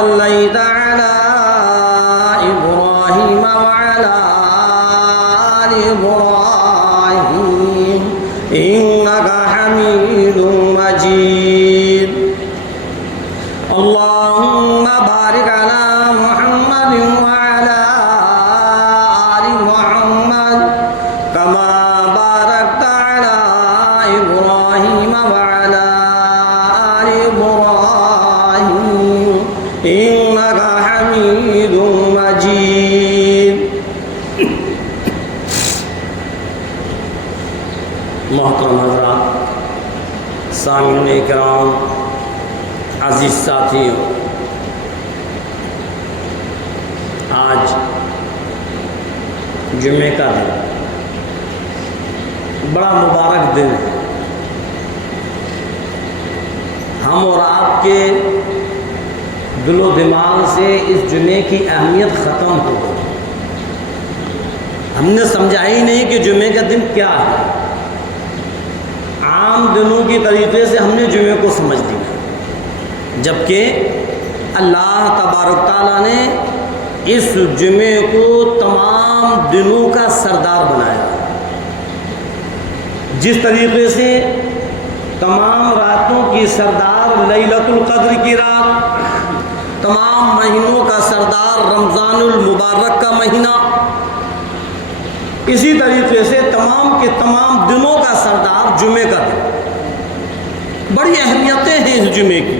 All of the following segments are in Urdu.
صليت على إبراهيم وعلى آل إبراهيم إنك حميد مجيد اللهم بارك على محمد وعلى آل محمد كما باركت على إبراهيم وعلى آل إبراهيم إنك حميد مجيد. محترم حضرات، سامعین کرام، عزیز ساتھیوں، آج جمعے کا دن بڑا مبارک دن ہے. ہم اور آپ کے دل و دماغ سے اس جمعے کی اہمیت ختم ہو گئی. ہم نے سمجھا ہی نہیں کہ جمعے کا دن کیا ہے. عام دنوں کی طریقے سے ہم نے جمعے کو سمجھ لیا، جبکہ اللہ تبارک تعالیٰ نے اس جمعے کو تمام دنوں کا سردار بنایا. جس طریقے سے تمام راتوں کی سردار لیلۃ القدر کی رات، تمام مہینوں کا سردار رمضان المبارک کا مہینہ، اسی طریقے سے تمام کے تمام دنوں کا سردار جمعے کا دن. بڑی اہمیتیں ہیں اس جمعے کی،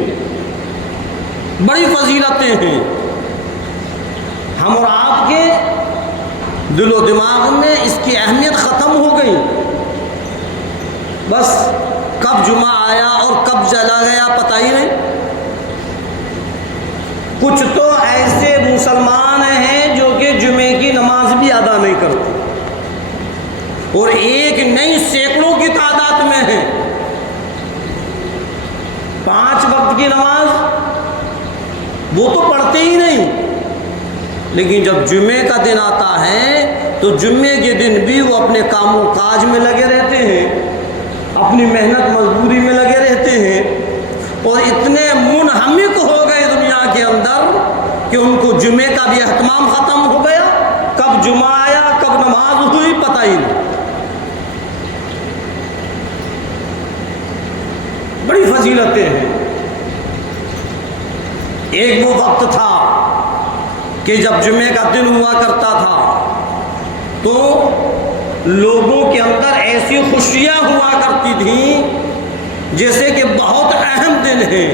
بڑی فضیلتیں ہیں. ہم اور آپ کے دل و دماغ میں اس کی اہمیت ختم ہو گئی. بس کب جمعہ آیا اور کب چلا گیا پتہ ہی نہیں. کچھ تو ایسے مسلمان ہیں جو کہ جمعے کی نماز بھی ادا نہیں کرتے، اور ایک نہیں سینکڑوں کی تعداد میں ہیں. 5 وقت کی نماز وہ تو پڑھتے ہی نہیں، لیکن جب جمعے کا دن آتا ہے تو جمعے کے دن بھی وہ اپنے کام و کاج میں لگے رہتے ہیں، اپنی محنت مزدوری میں لگے رہتے ہیں، اور اتنے منہمک ہو گئے دنیا کے اندر کہ ان کو جمعے کا بھی اہتمام ختم ہو گیا. کب جمعہ آیا کب نماز ہوئی پتہ ہی نہیں. بڑی فضیلتیں ہیں. ایک وہ وقت تھا کہ جب جمعے کا دن ہوا کرتا تھا تو لوگوں کے اندر ایسی خوشیاں ہوا کرتی تھیں جیسے کہ بہت اہم دن ہے.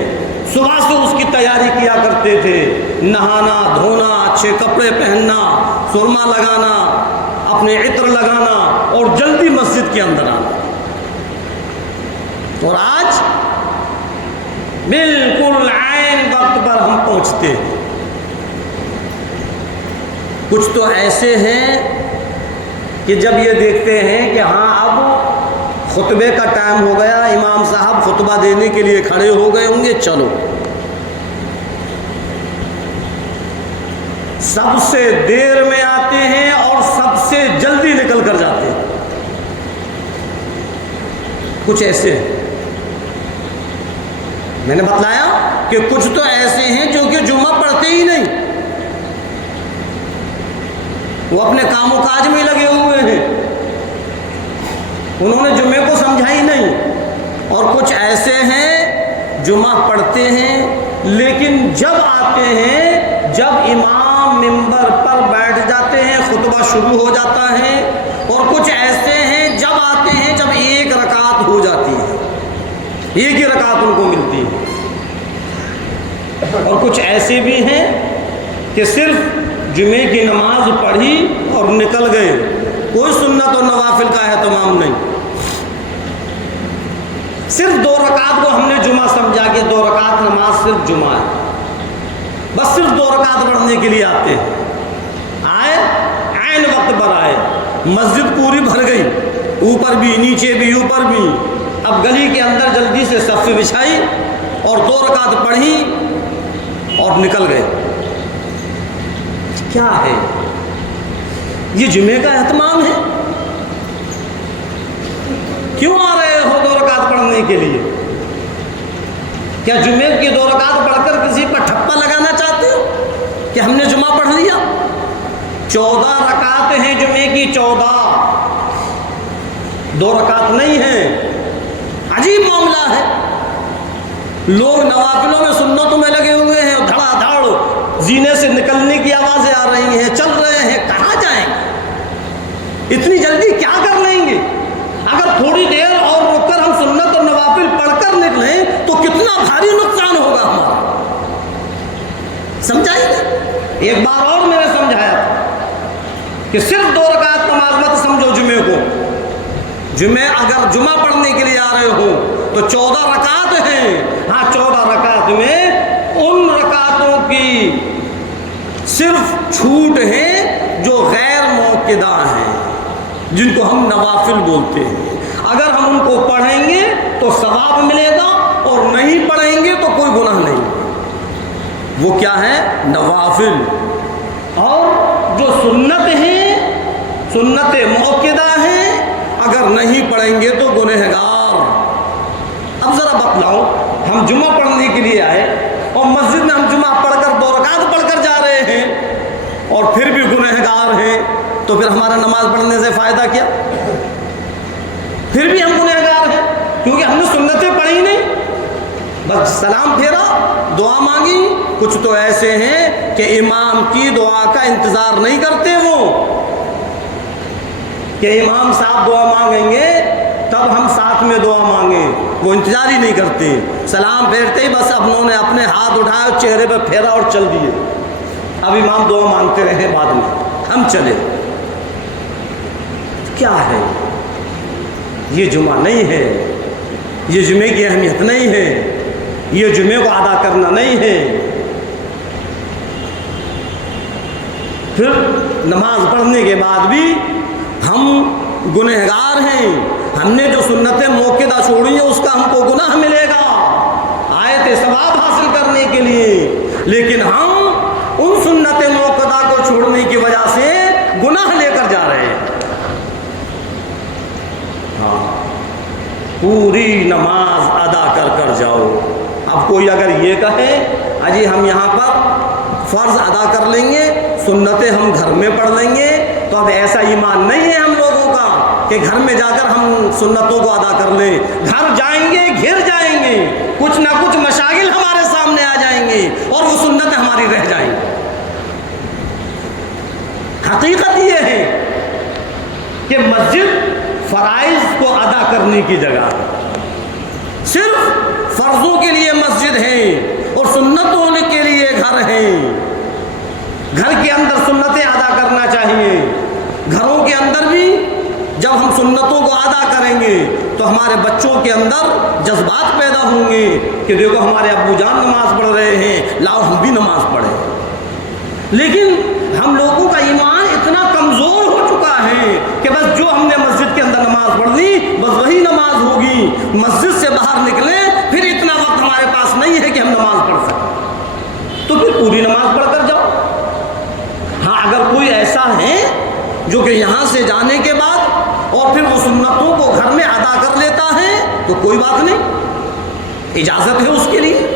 صبح سے اس کی تیاری کیا کرتے تھے، نہانا دھونا، اچھے کپڑے پہننا، سرما لگانا، اپنے عطر لگانا اور جلدی مسجد کے اندر آنا. اور آج بالکل عین وقت پر ہم پہنچتے ہیں. کچھ تو ایسے ہیں کہ جب یہ دیکھتے ہیں کہ ہاں اب خطبے کا ٹائم ہو گیا، امام صاحب خطبہ دینے کے لیے کھڑے ہو گئے ہوں گے، چلو سب سے دیر میں آتے ہیں اور سب سے جلدی نکل کر جاتے ہیں. کچھ ایسے ہیں، میں نے بتلایا کہ کچھ تو ایسے ہیں جو کہ جمعہ پڑھتے ہی نہیں، وہ اپنے کام و کاج میں لگے ہوئے ہیں، انہوں نے جمعے کو سمجھا ہی نہیں. اور کچھ ایسے ہیں جمعہ پڑھتے ہیں لیکن جب آتے ہیں، جب امام ممبر پر بیٹھ جاتے ہیں خطبہ شروع ہو جاتا ہے. اور کچھ ایسے ہیں جب آتے ہیں جب ایک رکعت ہو جاتی ہے، ایک ہی رکعت ان کو ملتی ہے. اور کچھ ایسے بھی ہیں کہ صرف جمعے کی نماز پڑھی اور نکل گئے، کوئی سنت اور نوافل کا اہتمام نہیں. صرف 2 رکعت کو ہم نے جمعہ سمجھا کہ 2 رکعت نماز صرف جمعہ ہے، بس صرف 2 رکعت پڑھنے کے لیے آتے ہیں. آئے عین وقت پر آئے، مسجد پوری بھر گئی، اوپر بھی نیچے بھی اوپر بھی. اب گلی کے اندر جلدی سے صف بچھائی اور 2 رکعت پڑھی اور نکل گئے. کیا ہے یہ؟ جمعے کا اہتمام ہے؟ کیوں آ رہے ہو 2 رکعت پڑھنے کے لیے؟ کیا جمعے کی 2 رکعت پڑھ کر کسی پر ٹھپا لگانا چاہتے 14 رکعت ہیں جمعے کی، 14، 2 رکعت نہیں ہیں۔ عجیب معاملہ ہے، لوگ نوافلوں میں سنتوں میں لگے ہوئے ہیں، دھڑا دھڑ زینے سے نکلنے کی آوازیں آ رہی ہیں، چل رہے ہیں، کہاں جائیں گے؟ اتنی جلدی کیا کر لیں گے؟ اگر تھوڑی دیر اور رک کر ہم سنت اور نوافل پڑھ کر نکلیں تو کتنا بھاری نقصان ہوگا ہمارا، سمجھائیں گے؟ ایک بار اور میں نے سمجھایا تھا کہ صرف 2 رکعت نماز مت سمجھو جمعے کو، جمعہ اگر جمعہ پڑھنے کے لیے آ رہے ہو تو 14 رکعت ہیں، ہاں 14 رکعت میں ان رکعتوں کی صرف چھوٹ ہے جو غیر موقدہ ہیں، جن کو ہم نوافل بولتے ہیں۔ اگر ہم ان کو پڑھیں گے تو ثواب ملے گا، اور نہیں پڑھیں گے تو کوئی گناہ نہیں۔ وہ کیا ہے؟ نوافل۔ اور جو سنت ہیں، سنت موقدہ ہیں، اگر نہیں پڑھیں گے تو گنہگار۔ اب ذرا بتلاؤ، ہم جمعہ پڑھنے کے لیے آئے اور مسجد میں ہم جمعہ پڑھ کر 2 رکعت پڑھ کر جا رہے ہیں اور پھر بھی گنہگار ہیں، تو پھر ہمارا نماز پڑھنے سے فائدہ کیا؟ پھر بھی ہم گنہگار ہیں، کیونکہ ہم نے سنتیں پڑھی نہیں، بس سلام پھیرا، دعا مانگی۔ کچھ تو ایسے ہیں کہ امام کی دعا کا انتظار نہیں کرتے، وہ کہ امام صاحب دعا مانگیں گے تب ہم ساتھ میں دعا مانگیں، وہ انتظار ہی نہیں کرتے، سلام پھیرتے ہی بس انہوں نے اپنے ہاتھ اٹھایا، چہرے پہ پھیرا اور چل دیے، اب امام دعا مانگتے رہے، بعد میں ہم چلے۔ کیا ہے یہ؟ جمعہ نہیں ہے، یہ جمعے کی اہمیت نہیں ہے، یہ جمعے کو ادا کرنا نہیں ہے۔ پھر نماز پڑھنے کے بعد بھی ہم گنہگار ہیں، ہم نے جو سنتیں موقدہ چھوڑی ہیں اس کا ہم کو گناہ ملے گا، آیت ثواب حاصل کرنے کے لیے، لیکن ہم ان سنت موقدہ کو چھوڑنے کی وجہ سے گناہ لے کر جا رہے ہیں۔ ہاں، پوری نماز ادا کر جاؤ۔ اب کوئی اگر یہ کہے اجی ہم یہاں پر فرض ادا کر لیں گے، سنتیں ہم گھر میں پڑھ لیں گے، تو اب ایسا ایمان نہیں ہے ہم لوگوں کا کہ گھر میں جا کر ہم سنتوں کو ادا کر لیں۔ گھر جائیں گے، گھر جائیں گے، کچھ نہ کچھ مشاغل ہمارے سامنے آ جائیں گے اور وہ سنتیں ہماری رہ جائیں گی۔ حقیقت یہ ہے کہ مسجد فرائض کو ادا کرنے کی جگہ، صرف فرضوں کے لیے مسجد ہے اور سنتوں کے لیے گھر ہیں۔ گھر کے اندر سنتیں ادا کرنا چاہیے، گھروں کے اندر بھی جب ہم سنتوں کو ادا کریں گے تو ہمارے بچوں کے اندر جذبات پیدا ہوں گے کہ دیکھو ہمارے ابو جان نماز پڑھ رہے ہیں، لاؤ ہم بھی نماز پڑھیں۔ لیکن ہم لوگوں کا ایمان اتنا کمزور ہو چکا ہے کہ بس جو ہم نے مسجد کے اندر نماز پڑھ لی بس وہی نماز ہوگی، مسجد سے باہر نکلیں پھر اتنا وقت ہمارے پاس نہیں ہے کہ ہم نماز پڑھ سکیں، تو پھر پوری نماز پڑھ کر جاؤ۔ ہاں اگر کوئی ایسا ہے جو کہ یہاں سے جانے کے بعد اور پھر وہ سنتوں کو گھر میں ادا کر لیتا ہے تو کوئی بات نہیں، اجازت ہے اس کے لیے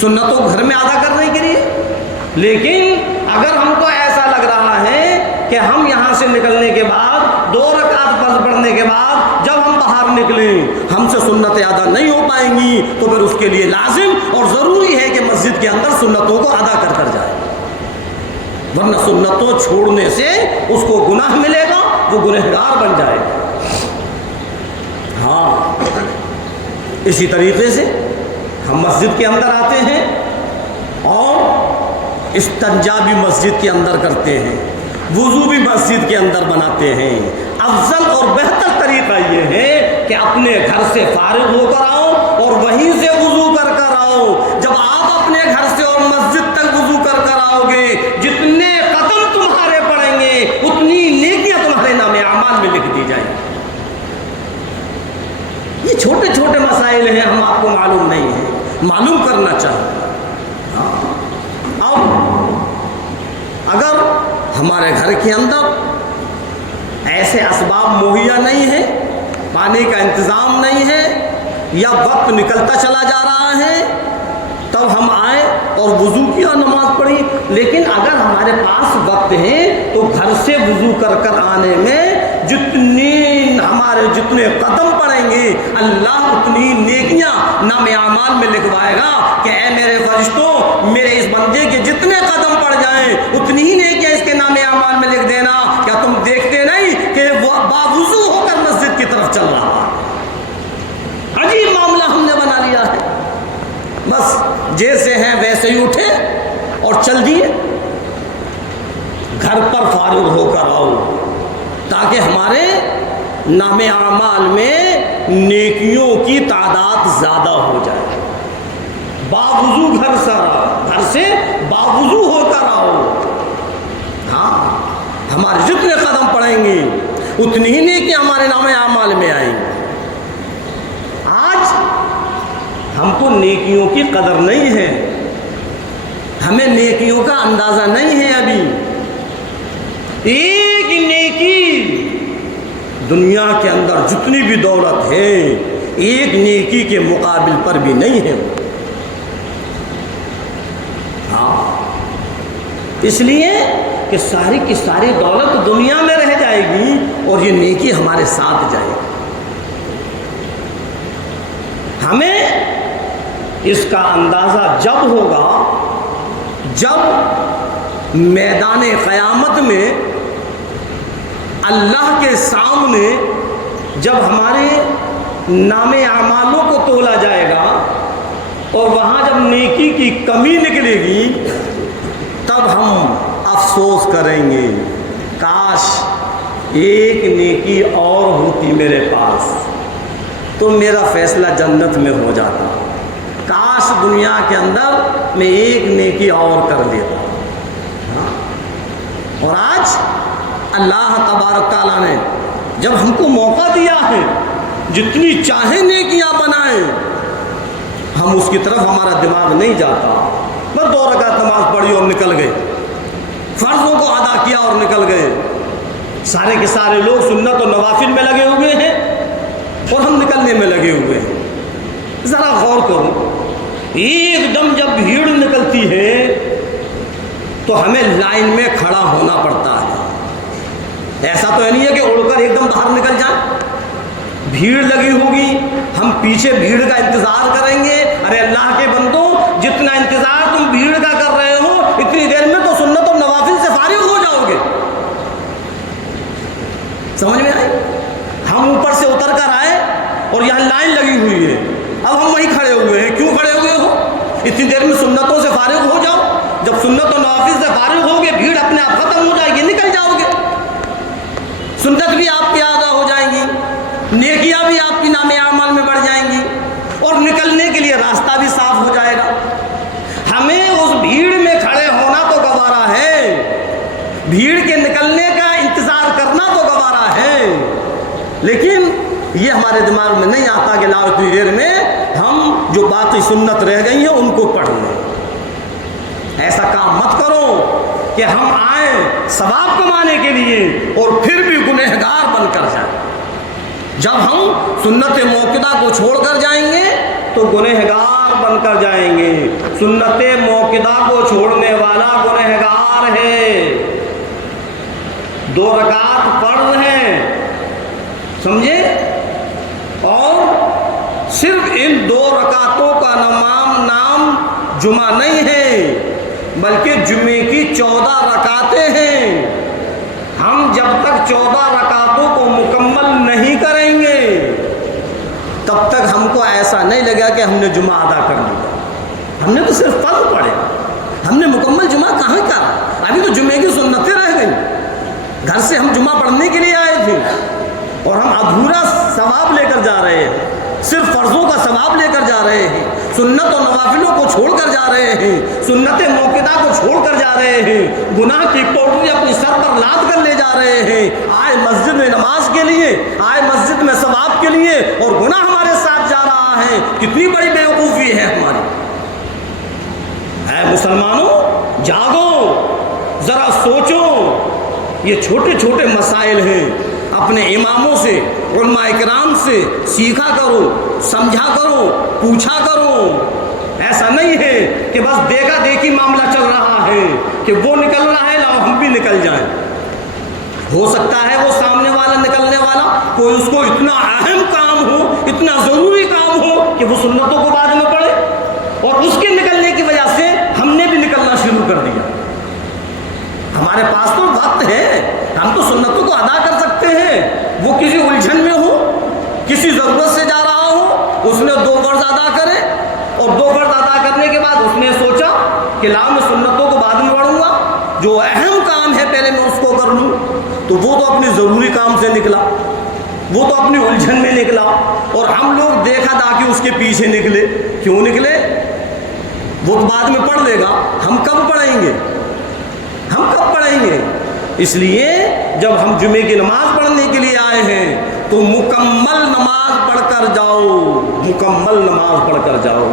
سنتوں کو گھر میں ادا کرنے کے لیے۔ لیکن اگر ہم کو ایسا لگ رہا ہے کہ ہم یہاں سے نکلنے کے بعد 2 رکعت فرض پڑھنے کے بعد جب ہم باہر نکلیں ہم سے سنتیں ادا نہیں ہو پائیں گی، تو پھر اس کے لیے لازم اور ضروری ہے کہ مسجد کے اندر سنتوں کو ادا کر جائے، ورنہ سنتوں چھوڑنے سے اس کو گناہ ملے گا، وہ گنہگار بن جائے گا۔ ہاں، اسی طریقے سے ہم مسجد کے اندر آتے ہیں اور استنجا بھی مسجد کے اندر کرتے ہیں، وضو بھی مسجد کے اندر بناتے ہیں۔ افضل اور بہتر طریقہ یہ ہے کہ اپنے گھر سے فارغ ہو کر آؤ اور وہیں سے وضو کر آؤ۔ جب آپ اپنے گھر سے اور مسجد تک وضو کر آؤ گے، جتنے قدم تمہارے پڑیں گے اتنی نیکیاں تمہارے نام اعمال میں لکھ دی جائیں گی۔ یہ چھوٹے چھوٹے مسائل ہیں، ہم آپ کو معلوم نہیں ہے، معلوم کرنا چاہیے۔ اب اگر ہمارے گھر کے اندر ایسے اسباب مہیا نہیں ہے، پانی کا انتظام نہیں ہے یا وقت نکلتا چلا جا رہا ہے، تب ہم آئیں اور وضو کیا نماز پڑھی. لیکن اگر ہمارے پاس وقت ہے تو گھر سے وضو کر کر آنے میں جتنے قدم پڑیں گے اللہ اتنی نیکیاں نام اعمال میں لکھوائے گا کہ اے میرے فرشتوں میرے اس بندے کے جتنے قدم پڑ جائیں اتنی ہی نیکیاں اس کے نام اعمال میں لکھ دینا. کیا تم دیکھتے نہیں کہ وہ باوضو ہو کر مسجد کی طرف چل رہا ہے؟ عجیب معاملہ ہم نے بنا لیا ہے. بس جیسے ہیں ویسے ہی اٹھے اور چل دیے. گھر پر فارغ ہو کر آؤ تاکہ ہمارے نام اعمال میں نیکیوں کی تعداد زیادہ ہو جائے. باوضو گھر سے باوضو ہو کر آؤ. ہاں ہمارے جتنے قدم پڑیں گے اتنی ہی نیکیاں ہمارے نام اعمال میں آئیں گی. آج ہم کو نیکیوں کی قدر نہیں ہے, ہمیں نیکیوں کا اندازہ نہیں ہے. ابھی ایک نیکی دنیا کے اندر جتنی بھی دولت ہے ایک نیکی کے مقابل پر بھی نہیں ہے. ہاں اس لیے کہ ساری کی ساری دولت دنیا میں رہ جائے گی اور یہ نیکی ہمارے ساتھ جائے گی. ہمیں اس کا اندازہ جب ہوگا جب میدان قیامت میں اللہ کے سامنے جب ہمارے نام اعمالوں کو تولا جائے گا اور وہاں جب نیکی کی کمی نکلے گی تب ہم افسوس کریں گے کاش ایک نیکی اور ہوتی میرے پاس تو میرا فیصلہ جنت میں ہو جاتا. کاش دنیا کے اندر میں ایک نیکی اور کر لیتا. اور آج اللہ تبارک تعالیٰ نے جب ہم کو موقع دیا ہے جتنی چاہیں نیکیاں بنائیں, ہم اس کی طرف ہمارا دماغ نہیں جاتا. بس 2 رکعت نماز پڑھی اور نکل گئے, فرضوں کو ادا کیا اور نکل گئے. سارے کے سارے لوگ سنت اور نوافل میں لگے ہوئے ہیں اور ہم نکلنے میں لگے ہوئے ہیں. ذرا غور کرو, ایک دم جب بھیڑ نکلتی ہے تو ہمیں لائن میں کھڑا ہونا پڑتا ہے. ایسا تو نہیں ہے کہ اڑ کر ایک دم باہر نکل جائیں. بھیڑ لگی ہوگی, ہم پیچھے بھیڑ کا انتظار کریں گے. ارے اللہ کے بندو, جتنا انتظار تم بھیڑ کا کر رہے ہو اتنی دیر میں تو سنت اور نوافل سے فارغ ہو جاؤ گے. سمجھ میں آئی؟ ہم اوپر سے اتر کر آئے اور یہاں لائن لگی ہوئی ہے, اب ہم وہیں کھڑے ہوئے ہیں. کیوں کھڑے ہوئے ہو؟ اتنی دیر میں سنتوں سے فارغ ہو جاؤ. جب سنت اور نوافل سے فارغ ہوگے بھیڑ اپنے آپ ختم ہو جائے گی, نکل جاؤ گے. سنت بھی آپ کی ادا ہو جائیں گی, نیکیاں بھی آپ کی نام اعمال میں بڑھ جائیں گی اور نکلنے کے لیے راستہ بھی صاف ہو جائے گا. ہمیں اس بھیڑ میں کھڑے ہونا تو گوارا ہے, بھیڑ کے نکلنے کا انتظار کرنا تو گوارا ہے, لیکن یہ ہمارے دماغ میں نہیں آتا کہ لاؤ اتنی دیر میں ہم جو باقی سنت رہ گئی ہیں ان کو پڑھ لیں. ایسا کام مت کرو کہ ہم آئیں ثواب کمانے کے لیے اور پھر بھی گنہگار بن کر جائیں. جب ہم سنت موقدہ کو چھوڑ کر جائیں گے تو گنہگار بن کر جائیں گے. سنت موقدہ کو چھوڑنے والا گنہگار ہے. 2 رکعت فرض ہیں, سمجھے, اور صرف ان 2 رکعتوں کا نام جمعہ نہیں ہے بلکہ جمعے کی 14 رکعتیں ہیں. ہم جب تک 14 رکعتوں کو مکمل نہیں کریں گے تب تک ہم کو ایسا نہیں لگا کہ ہم نے جمعہ ادا کر لیا. ہم نے تو صرف فرض پڑھے, ہم نے مکمل جمعہ کہاں کرا. ابھی تو جمعے کی سنتیں رہ گئیں. گھر سے ہم جمعہ پڑھنے کے لیے آئے تھے اور ہم ادھورا ثواب لے کر جا رہے ہیں, صرف فرضوں کا ثواب لے کر جا رہے ہیں, سنت اور نوافلوں کو چھوڑ کر جا رہے ہیں, سنت موقدہ کو چھوڑ کر جا رہے ہیں, گناہ کی پوٹلی اپنی سر پر لاد کر لے جا رہے ہیں. آئے مسجد میں نماز کے لیے, آئے مسجد میں ثواب کے لیے, اور گناہ ہمارے ساتھ جا رہا ہے. کتنی بڑی بیوقوفی ہے ہماری. اے مسلمانوں جاگو, ذرا سوچو. یہ چھوٹے چھوٹے مسائل ہیں, اپنے اماموں سے علماء کرام سے سیکھا کرو, سمجھا کرو, پوچھا کرو. ایسا نہیں ہے کہ بس دیکھا دیکھی معاملہ چل رہا ہے کہ وہ نکل رہا ہے لاؤ ہم بھی نکل جائیں. ہو سکتا ہے وہ سامنے والا نکلنے والا کوئی اس کو اتنا اہم کام ہو, اتنا ضروری کام ہو کہ وہ سنتوں کو بعد میں پڑھے, اور اس کے نکلنے کی وجہ سے ہم نے بھی نکلنا شروع کر دیا. ہمارے پاس تو وقت ہے, ہم تو سنتوں کو ادا کر سکتے ہیں. وہ کسی الجھن میں ہو, کسی ضرورت سے جا رہا ہو, اس نے 2 فرض ادا کرے, اور 2 فرض ادا کرنے کے بعد اس نے سوچا کہ لا میں سنتوں کو بعد میں پڑھوں گا, جو اہم کام ہے پہلے میں اس کو کر لوں. تو وہ تو اپنی ضروری کام سے نکلا, وہ تو اپنی الجھن میں نکلا, اور ہم لوگ دیکھا تاکہ اس کے پیچھے نکلے. کیوں نکلے؟ وہ تو بعد میں پڑھ لے گا, ہم کب پڑھیں گے, ہم کب پڑھیں گے؟ اس لیے جب ہم جمعے کی نماز پڑھنے کے لیے آئے ہیں تو مکمل نماز پڑھ کر جاؤ, مکمل نماز پڑھ کر جاؤ,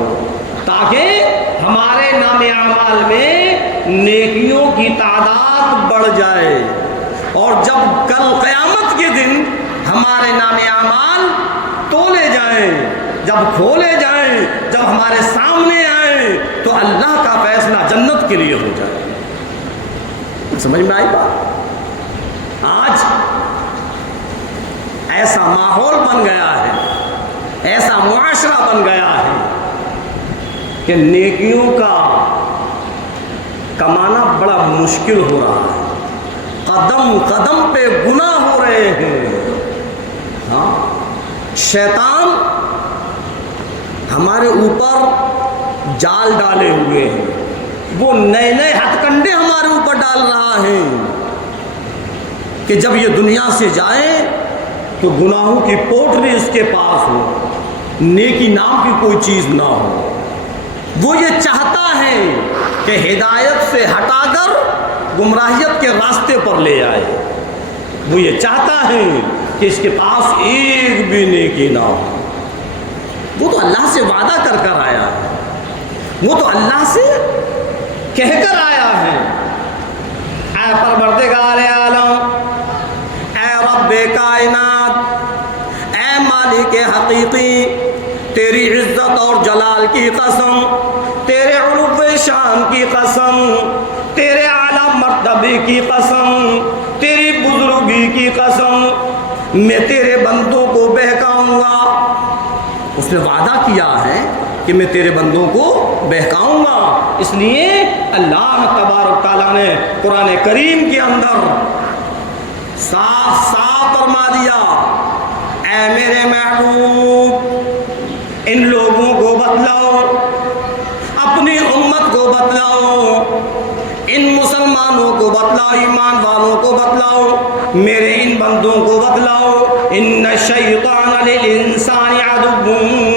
تاکہ ہمارے نام اعمال میں نیکیوں کی تعداد بڑھ جائے. اور جب کل قیامت کے دن ہمارے نام اعمال تولے جائیں, جب کھولے جائیں, جب ہمارے سامنے آئیں, تو اللہ کا فیصلہ جنت کے لیے ہو جائے. سمجھ میں آئی بات؟ آج ایسا ماحول بن گیا ہے, ایسا معاشرہ بن گیا ہے کہ نیکیوں کا کمانا بڑا مشکل ہو رہا ہے. قدم قدم پہ گناہ ہو رہے ہیں. ہاں, شیطان ہمارے اوپر جال ڈالے ہوئے ہیں, وہ نئے نئے ہتھ کنڈے ہمارے اوپر ڈال رہا ہے کہ جب یہ دنیا سے جائے تو گناہوں کی پوٹلی اس کے پاس ہو, نیکی نام کی کوئی چیز نہ ہو. وہ یہ چاہتا ہے کہ ہدایت سے ہٹا کر گمراہیت کے راستے پر لے آئے. وہ یہ چاہتا ہے کہ اس کے پاس ایک بھی نیکی نہ ہو. وہ تو اللہ سے وعدہ کر کر آیا ہے, وہ تو اللہ سے کہہ کر آیا ہے, اے پروردگار عالم, اے رب کائنات, اے مالک حقیقی, تیری عزت اور جلال کی قسم, تیرے علو شان کی قسم, تیرے اعلیٰ مرتبے کی قسم, تیری بزرگی کی قسم, میں تیرے بندوں کو بہکاؤں گا. اس نے وعدہ کیا ہے کہ میں تیرے بندوں کو بہکاؤں گا. اس لیے اللہ تبارک تعالیٰ نے قرآن کریم کے اندر صاف صاف فرما دیا, اے میرے محبوب, ان لوگوں کو بتلاؤ, اپنی امت کو بتلاؤ, ان مسلمانوں کو بتلاؤ, ایمان والوں کو بتلاؤ, میرے ان بندوں کو بتلاؤ, ان الشیطان للانسان عدو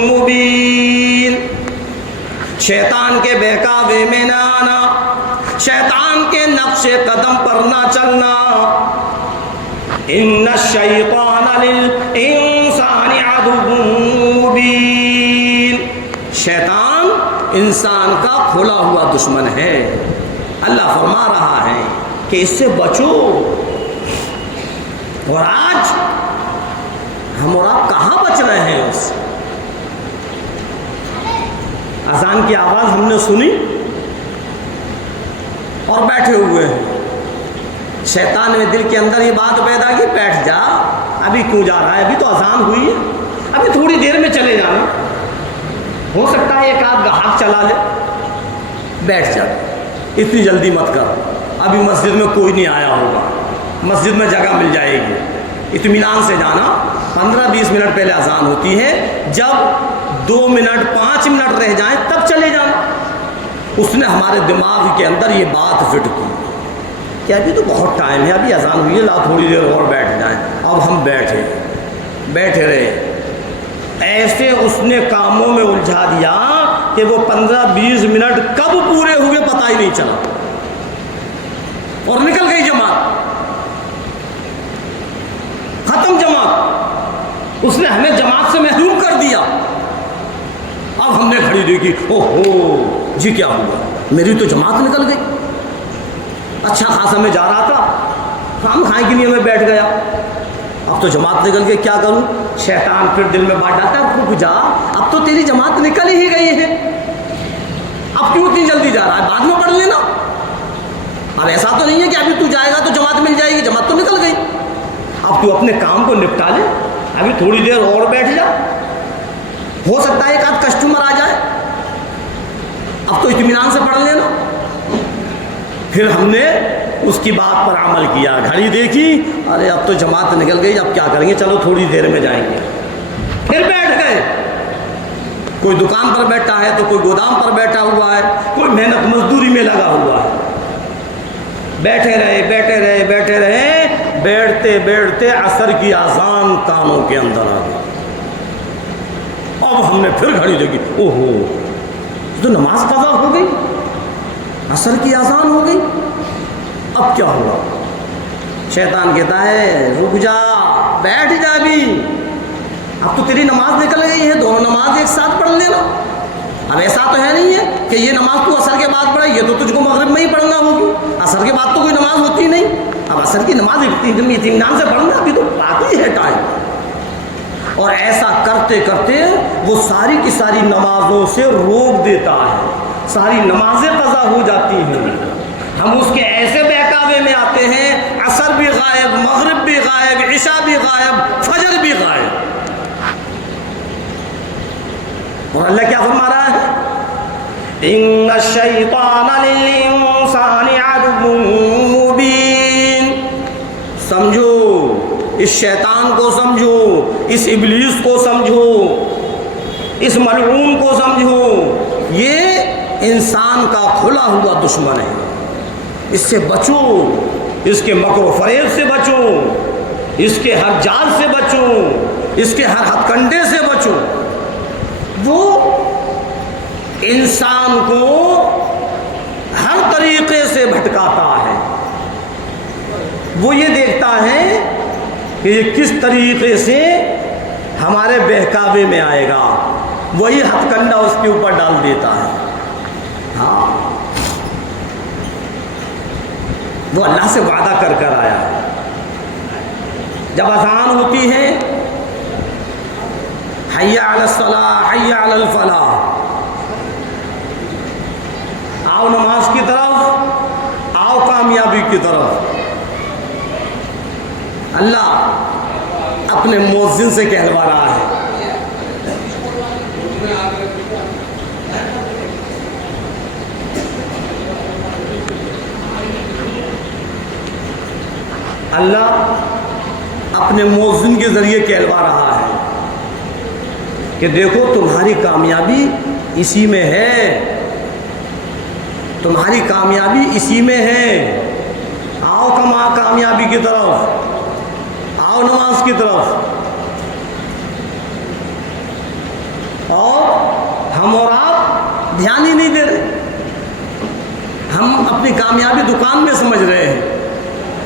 مبین, شیطان کے بہکاوے میں نہ آنا, شیطان کے نقش قدم پر نہ چلنا. ان الشیطان للانسان عدو مبین, شیطان انسان کا کھلا ہوا دشمن ہے. اللہ فرما رہا ہے کہ اس سے بچو. اور آج ہم اور آپ کہاں بچ رہے ہیں اس سے؟ اذان کی آواز ہم نے سنی اور بیٹھے ہوئے ہیں. شیطان نے دل کے اندر یہ بات پیدا کی, بیٹھ جا, ابھی کیوں جا رہا ہے, ابھی تو اذان ہوئی ہے, ابھی تھوڑی دیر میں چلے جانا, ہو سکتا ہے ایک آدھ گاہک چلا لے, بیٹھ جا, اتنی جلدی مت کر, ابھی مسجد میں کوئی نہیں آیا ہوگا, مسجد میں جگہ مل جائے گی, اطمینان سے جانا. 15-20 منٹ پہلے اذان ہوتی ہے, جب 2 منٹ 5 منٹ رہ جائیں تب چلے جانا. اس نے ہمارے دماغ کے اندر یہ بات فٹ کی کہ ابھی تو بہت ٹائم ہے, ابھی اذان ہوئی ہے, لا تھوڑی دیر اور بیٹھ جائیں. اب ہم بیٹھے رہے, ایسے اس نے کاموں میں الجھا دیا کہ وہ 15-20 منٹ کب پورے ہوئے پتہ ہی نہیں چلا, اور نکل گئی جماعت, ختم جماعت. اس نے ہمیں جماعت سے محروم کر دیا. اب ہم نے گھڑی دیکھی, او ہو جی کیا ہوا, میری تو جماعت نکل گئی. اچھا خاصا میں جا رہا تھا, کام کھائے کے لیے میں بیٹھ گیا, اب تو جماعت نکل گئی, کیا کروں. شیطان پھر دل میں بات ڈالتا ہے, رک جا, اب تو تیری جماعت نکل ہی گئی ہے, اب کیوں اتنی جلدی جا رہا ہے؟ بعد میں پڑھ لینا. اب ایسا تو نہیں ہے کہ ابھی تو جائے گا تو جماعت مل جائے گی، جماعت تو نکل گئی. اب تو اپنے کام کو نپٹا لے، ابھی تھوڑی دیر اور بیٹھ جا، ہو سکتا ہے ایک آدھ کسٹمر آ جائے. اب تو اطمینان سے پڑھ لینا. پھر ہم نے اس کی بات پر عمل کیا، گھڑی دیکھی، ارے اب تو جماعت نکل گئی، اب کیا کریں گے، چلو تھوڑی دیر میں جائیں گے. پھر بیٹھ گئے. کوئی دکان پر بیٹھا ہے تو کوئی گودام پر بیٹھا ہوا ہے، کوئی محنت مزدوری میں لگا ہوا ہے. بیٹھے رہے بیٹھے رہے بیٹھے رہے، بیٹھتے بیٹھتے عصر کی اذان کانوں کے اندر آ گئی. اب ہم نے پھر گھڑی دیکھی، اوہو تو نماز قضا ہو گئی، عصر کی اذان ہو گئی. اب کیا ہوگا؟ شیطان کہتا ہے رک جا، بیٹھ جا بھی، اب تو تیری نماز نکل گئی ہے، دونوں نماز ایک ساتھ پڑھ لینا. اب ایسا تو ہے نہیں ہے کہ یہ نماز تو عصر کے بعد پڑھے، یہ تو تجھ کو مغرب میں ہی پڑھنا ہوگی، عصر کے بعد تو کوئی نماز ہوتی نہیں. اب عصر کی نماز اطمینان سے پڑھنا، ابھی تو باقی ہے ٹائم. اور ایسا کرتے کرتے وہ ساری کی ساری نمازوں سے روک دیتا ہے، ساری نمازیں قضا ہو جاتی ہیں. ہم اس کے ایسے بہکاوے میں آتے ہیں، عصر بھی غائب، مغرب بھی غائب، عشاء بھی غائب، فجر بھی غائب. اور اللہ کیا فرما رہا ہے؟ ان الشیطان للانسان عدو مبین. سمجھو اس شیطان کو، سمجھو اس ابلیس کو، سمجھو اس ملعون کو، سمجھو یہ انسان کا کھلا ہوا دشمن ہے. اس سے بچو، اس کے مکر و فریب سے بچو، اس کے ہر جال سے بچو، اس کے ہر ہتھ کنڈے سے بچو. وہ انسان کو ہر طریقے سے بھٹکاتا ہے. وہ یہ دیکھتا ہے کہ یہ کس طریقے سے ہمارے بہکاوے میں آئے گا، وہی ہتھ کنڈا اس کے اوپر ڈال دیتا ہے. ہاں وہ اللہ سے وعدہ کر کر آیا ہے. جب اذان ہوتی ہے، حی علی الصلاۃ حی علی الفلاح، آؤ نماز کی طرف، آؤ کامیابی کی طرف. اللہ اپنے مؤذن سے کہلوا رہا ہے. اللہ اپنے مؤذن کے ذریعے کہلوا رہا ہے کہ دیکھو تمہاری کامیابی اسی میں ہے، تمہاری کامیابی اسی میں ہے. آؤ کامیابی کی طرف، آؤ نماز کی طرف. اور ہم اور آپ دھیان ہی نہیں دے رہے. ہم اپنی کامیابی دکان میں سمجھ رہے ہیں،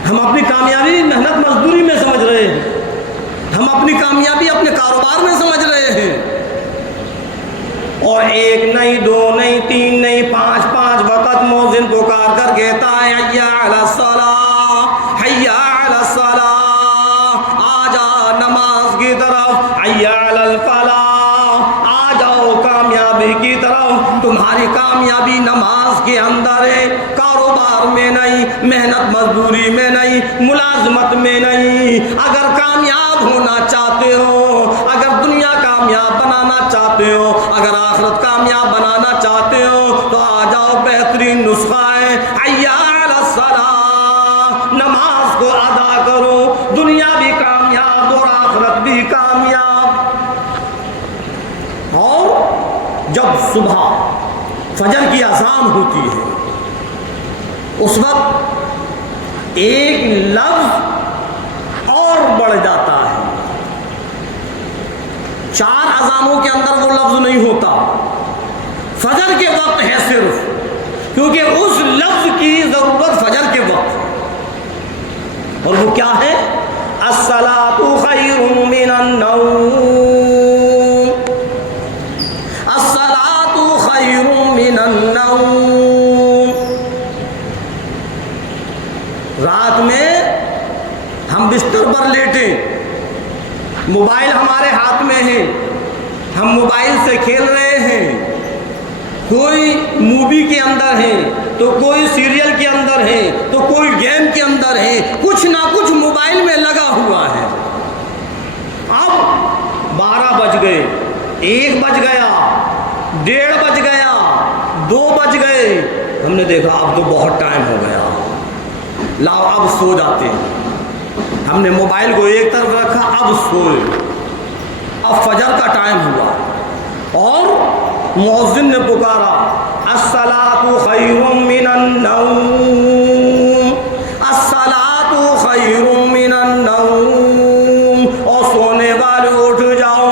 ہم اپنی کامیابی محنت مزدوری میں سمجھ رہے ہیں، ہم اپنی کامیابی اپنے کاروبار میں سمجھ رہے ہیں. اور ایک نہیں، دو نہیں، تین نہیں، پانچ وقت مؤذن پکار کر کہتا ہے حی علی الصلاۃ حی علی الصلاۃ، آ جا نماز کی طرف، حی علی الفلاح، آ جاؤ کامیابی کی طرف. تمہاری کامیابی نماز کے اندر ہے، کاروبار میں نہیں، محنت مزدوری میں نہیں، ملازمت میں نہیں. اگر کامیاب ہونا چاہتے ہو، اگر دنیا کامیاب بنانا چاہتے ہو، اگر آخرت کامیاب بنانا چاہتے ہو، تو آ جاؤ. بہترین نسخہ ہے حی علی الصلاۃ. نماز کو ادا کرو، دنیا بھی کامیاب اور آخرت بھی کامیاب. اور جب صبح فجر کی اذان ہوتی ہے، اس وقت ایک لفظ اور بڑھ جاتا ہے. 4 اذانوں کے اندر وہ لفظ نہیں ہوتا، فجر کے وقت ہے صرف، کیونکہ اس لفظ کی ضرورت فجر کے وقت. اور وہ کیا ہے؟ الصلاۃ خیر من النوم، الصلاۃ خیر من النوم. رات میں ہم بستر پر لیٹے، موبائل ہمارے ہاتھ میں ہے، ہم موبائل سے کھیل رہے ہیں، کوئی مووی کے اندر ہیں تو کوئی سیریل کے اندر ہیں تو کوئی گیم کے اندر ہیں، کچھ نہ کچھ موبائل میں لگا ہوا ہے۔ اب 12 بج گئے، 1 بج گیا، 1:30 بج گیا، 2 بج گئے، ہم نے دیکھا اب تو بہت ٹائم ہو گیا، لاؤ اب سو جاتے ہیں۔ ہم نے موبائل کو ایک طرف رکھا، اب سوئے۔ اب فجر کا ٹائم ہوا اور مؤذن نے پکارا، الصلاۃ خیر من النوم، الصلاۃ خیر من النوم، اور سونے والے اٹھ جاؤ،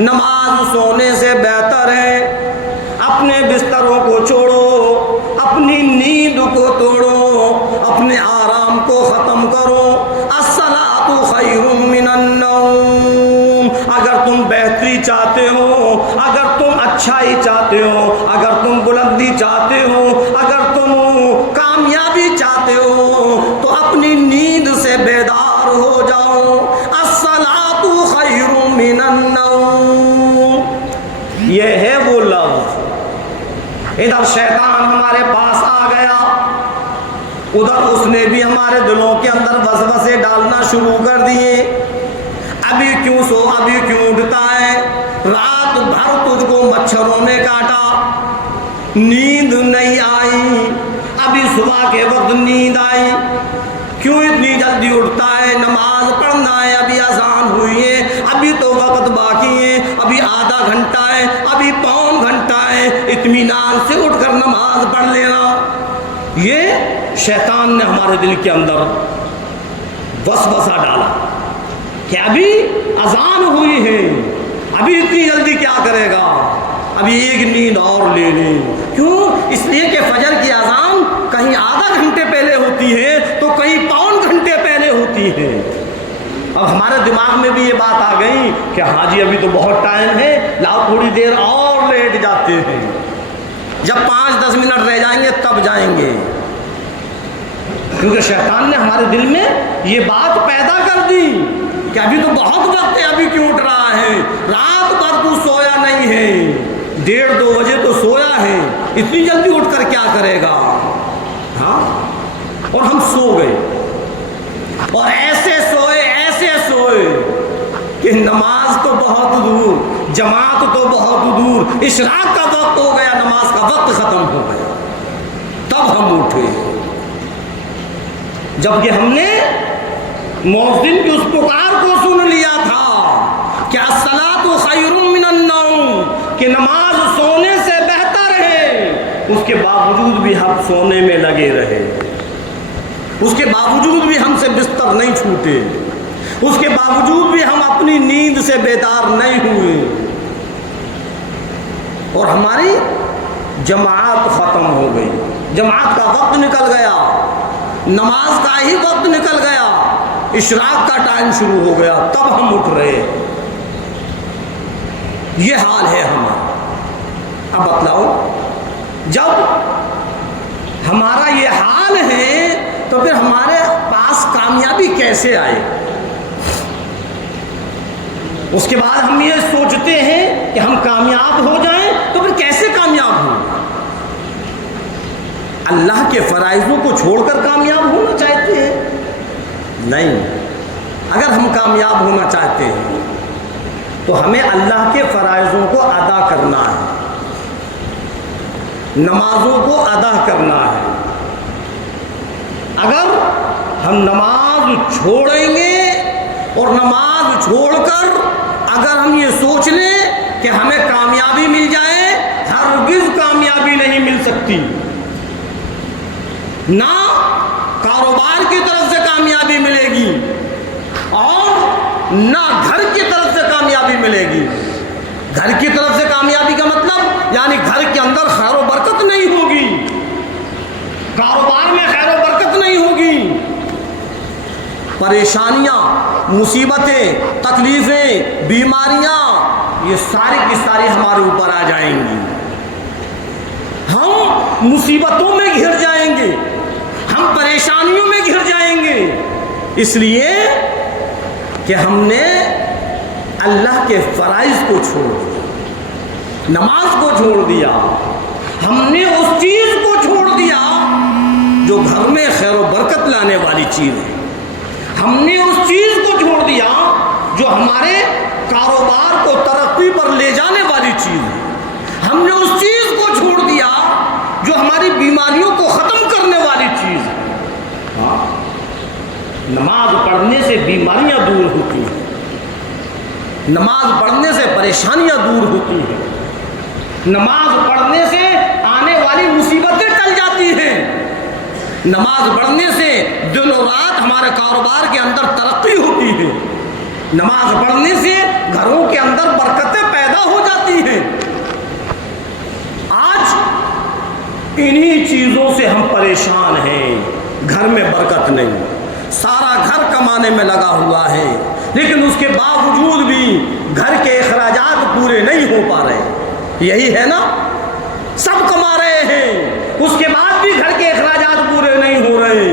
نماز سونے سے بہتر ہے، اپنے بستروں کو چھوڑو، اپنی نیند کو توڑو، اپنے آرام کو ختم کرو۔ الصلاۃ خیر من النوم، اگر تم بہتری چاہتے ہو، اگر تم اچھائی چاہتے ہو، اگر تم بلندی چاہتے ہو، اگر تم کامیابی چاہتے ہو تو اپنی نیند سے بیدار ہو جاؤ۔ الصلاۃ خیر من النوم، یہ ہے وہ لفظ۔ ادھر شیطان ہمارے پاس آ گیا، ادھر اس نے بھی ہمارے دلوں کے اندر وسوسے ڈالنا شروع کر دیے۔ ابھی کیوں سو، ابھی کیوں اٹھتا ہے، رات بھر تجھ کو مچھروں نے کاٹا، نیند نہیں آئی، ابھی صبح کے وقت نیند آئی، کیوں اتنی جلدی اٹھتا ہے، نماز پڑھنا ہے، ابھی اذان ہوئی ہے، ابھی تو وقت باقی ہے، ابھی آدھا گھنٹہ ہے، ابھی پون گھنٹہ ہے، اطمینان سے اٹھ کر نماز پڑھ لینا۔ یہ شیطان نے ہمارے دل کے اندر وسوسہ ڈالا کہ ابھی اذان ہوئی ہے، ابھی اتنی جلدی کیا کرے گا، ابھی ایک نیند اور لے لیں۔ کیوں؟ اس لیے کہ فجر کی اذان کہیں آدھا گھنٹے پہلے ہوتی ہے تو کہیں پون گھنٹے پہلے ہوتی ہے۔ اب ہمارے دماغ میں بھی یہ بات آ گئی کہ ہاں جی ابھی تو بہت ٹائم ہے، لاؤ تھوڑی دیر اور لیٹ جاتے ہیں، جب 5-10 منٹ رہ جائیں گے تب جائیں گے۔ کیونکہ شیطان نے ہمارے دل میں یہ بات پیدا کر دی کہ ابھی تو بہت وقت ہے، ابھی کیوں اٹھ رہا ہے، رات بھر تو سویا نہیں ہے، 1:30-2 بجے تو سویا ہے، اتنی جلدی اٹھ کر کیا کرے گا۔ ہاں، اور ہم سو گئے اور ایسے سوئے کہ نماز تو بہت دور، جماعت تو بہت دور، اشراق کا وقت ہو گیا، نماز کا وقت ختم ہو گیا، تب ہم اٹھے، جبکہ ہم نے مؤذن کی اس پکار کو سن لیا تھا کہ الصلاۃ خیر من النوم، کہ نماز سونے سے بہتر ہے، اس کے باوجود بھی ہم سونے میں لگے رہے، اس کے باوجود بھی ہم سے بستر نہیں چھوٹے، اس کے باوجود بھی ہم اپنی نیند سے بیدار نہیں ہوئے، اور ہماری جماعت ختم ہو گئی، جماعت کا وقت نکل گیا، نماز کا ہی وقت نکل گیا، اشراق کا ٹائم شروع ہو گیا، تب ہم اٹھ رہے۔ یہ حال ہے ہمارا۔ اب بتلاؤ، جب ہمارا یہ حال ہے تو پھر ہمارے پاس کامیابی کیسے آئے؟ اس کے بعد ہم یہ سوچتے ہیں کہ ہم کامیاب ہو جائیں تو پھر کیسے کامیاب ہوں؟ اللہ کے فرائضوں کو چھوڑ کر کامیاب ہونا چاہتے ہیں؟ نہیں، اگر ہم کامیاب ہونا چاہتے ہیں تو ہمیں اللہ کے فرائضوں کو ادا کرنا ہے، نمازوں کو ادا کرنا ہے۔ اگر ہم نماز چھوڑیں گے اور نماز چھوڑ کر اگر ہم یہ سوچ لیں کہ ہمیں کامیابی مل جائے، ہرگز کامیابی نہیں مل سکتی، نہ کاروبار کی طرف سے کامیابی ملے گی اور نہ گھر کی طرف سے کامیابی ملے گی۔ گھر کی طرف سے کامیابی کا مطلب یعنی گھر کے اندر خیر و برکت نہیں ہوگی، کاروبار میں خیر و برکت نہیں ہوگی، پریشانیاں، مصیبتیں، تکلیفیں، بیماریاں، یہ ساری کی ساری ہمارے اوپر آ جائیں گی، ہم مصیبتوں میں گھر جائیں گے، ہم پریشانیوں میں گھر جائیں گے، اس لیے کہ ہم نے اللہ کے فرائض کو چھوڑ دیا۔ نماز کو چھوڑ دیا، ہم نے اس چیز کو چھوڑ دیا جو گھر میں خیر و برکت لانے والی چیز ہے، ہم نے اس چیز کو چھوڑ دیا جو ہمارے کاروبار کو ترقی پر لے جانے والی چیز ہے، ہم نے اس چیز کو چھوڑ دیا جو ہماری بیماریوں کو ختم کرنے والی چیز ہے۔ نماز پڑھنے سے بیماریاں دور ہوتی ہیں، نماز پڑھنے سے پریشانیاں دور ہوتی ہیں، نماز پڑھنے سے آنے والی مصیبتیں ٹل جاتی ہیں، نماز پڑھنے سے دن و رات ہمارے کاروبار کے اندر ترقی ہوتی ہے، نماز پڑھنے سے گھروں کے اندر برکتیں پیدا ہو جاتی ہیں۔ آج انہی چیزوں سے ہم پریشان ہیں، گھر میں برکت نہیں، سارا گھر کمانے میں لگا ہوا ہے، لیکن اس کے باوجود بھی گھر کے اخراجات پورے نہیں ہو پا رہے، یہی ہے نا، سب کما رہے ہیں، اس کے بعد بھی گھر کے اخراجات پورے نہیں ہو رہے،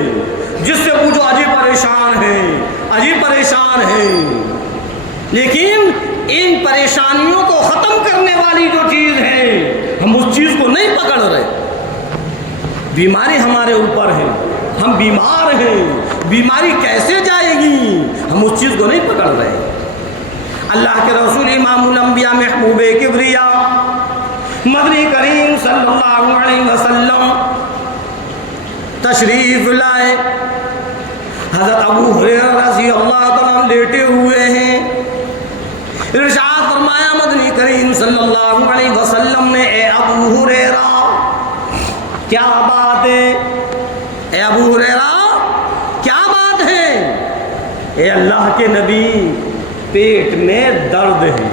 جس سے پوچھو اجی پریشان ہیں، اجی پریشان ہیں۔ لیکن ان پریشانیوں کو ختم کرنے والی جو چیز ہے ہم اس چیز کو نہیں پکڑ رہے، بیماری ہمارے اوپر ہے، ہم بیمار ہیں، بیماری کیسے جائے گی، ہم اس چیز کو نہیں پکڑ رہے۔ اللہ کے رسول امام الانبیاء محبوب کبریا مدنی کریم صلی اللہ علیہ وسلم تشریف لائے، حضرت ابو ہریرہ رضی اللہ تعالیٰ لیٹے ہوئے ہیں، ارشاد فرمایا مدنی کریم صلی اللہ علیہ وسلم نے، اے ابو ہریرہ کیا بات ہے، اے ابو ہریرہ کیا بات ہے، اے اللہ کے نبی پیٹ میں درد ہے۔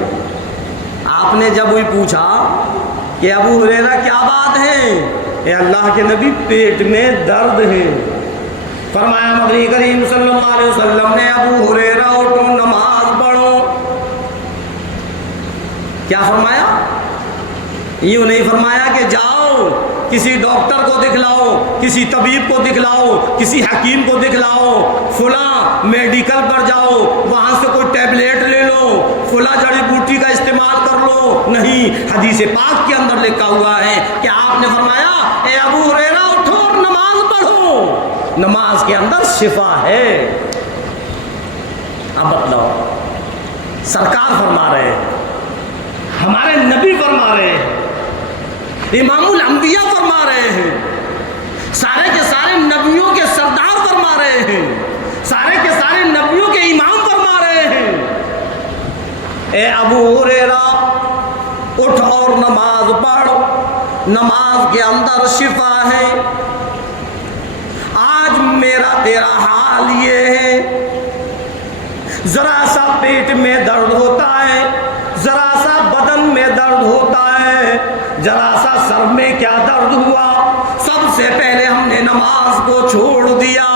آپ نے جب وہی پوچھا کہ ابو ہریرہ کیا بات ہے، اے اللہ کے نبی پیٹ میں درد ہے، فرمایا مدنی کریم صلی اللہ علیہ وسلم نے، ابو ہریرہ اٹھو نماز پڑھو۔ کیا فرمایا؟ یوں نہیں فرمایا کہ جاؤ کسی ڈاکٹر کو دکھلاؤ، کسی طبیب کو دکھلاؤ، کسی حکیم کو دکھلاؤ، فلاں میڈیکل پر جاؤ، وہاں سے کوئی ٹیبلیٹ لے لو، فلاں جڑی بوٹی کا استعمال کر لو، نہیں، حدیث پاک کے اندر لکھا ہوا ہے کہ آپ نے فرمایا، اے ابو ہریرہ اٹھو اور نماز پڑھو، نماز کے اندر شفا ہے۔ اب بتلاؤ، سرکار فرما رہے ہیں، ہمارے نبی فرما رہے ہیں، امام الانبیاء فرما رہے ہیں، سارے کے سارے نبیوں کے سردار فرما رہے ہیں، سارے کے سارے نبیوں کے امام فرما رہے ہیں، اے ابو ہریرہ اٹھ اور نماز پڑھ، نماز کے اندر شفا ہے۔ آج میرا تیرا حال یہ ہے، ذرا سا پیٹ میں درد ہوتا ہے، ذرا سا بدن میں درد ہوتا ہے، ذرا سا سر میں کیا درد ہوا، سب سے پہلے ہم نے نماز کو چھوڑ دیا۔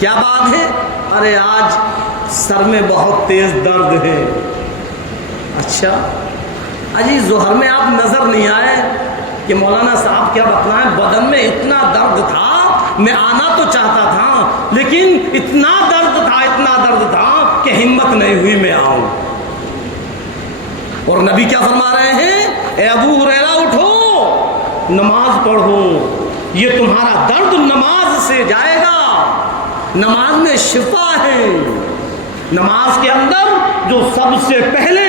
کیا بات ہے؟ ارے آج سر میں بہت تیز درد ہے۔ اچھا اجی ظہر میں آپ نظر نہیں آئے کہ مولانا صاحب کیا بتلائیں، بدن میں اتنا درد تھا، میں آنا تو چاہتا تھا لیکن اتنا درد تھا کہ ہمت نہیں ہوئی میں آؤں۔ اور نبی کیا فرما رہے ہیں، اے ابو ہریرہ اٹھو نماز پڑھو، یہ تمہارا درد نماز سے جائے گا، نماز میں شفا ہے۔ نماز کے اندر جو سب سے پہلے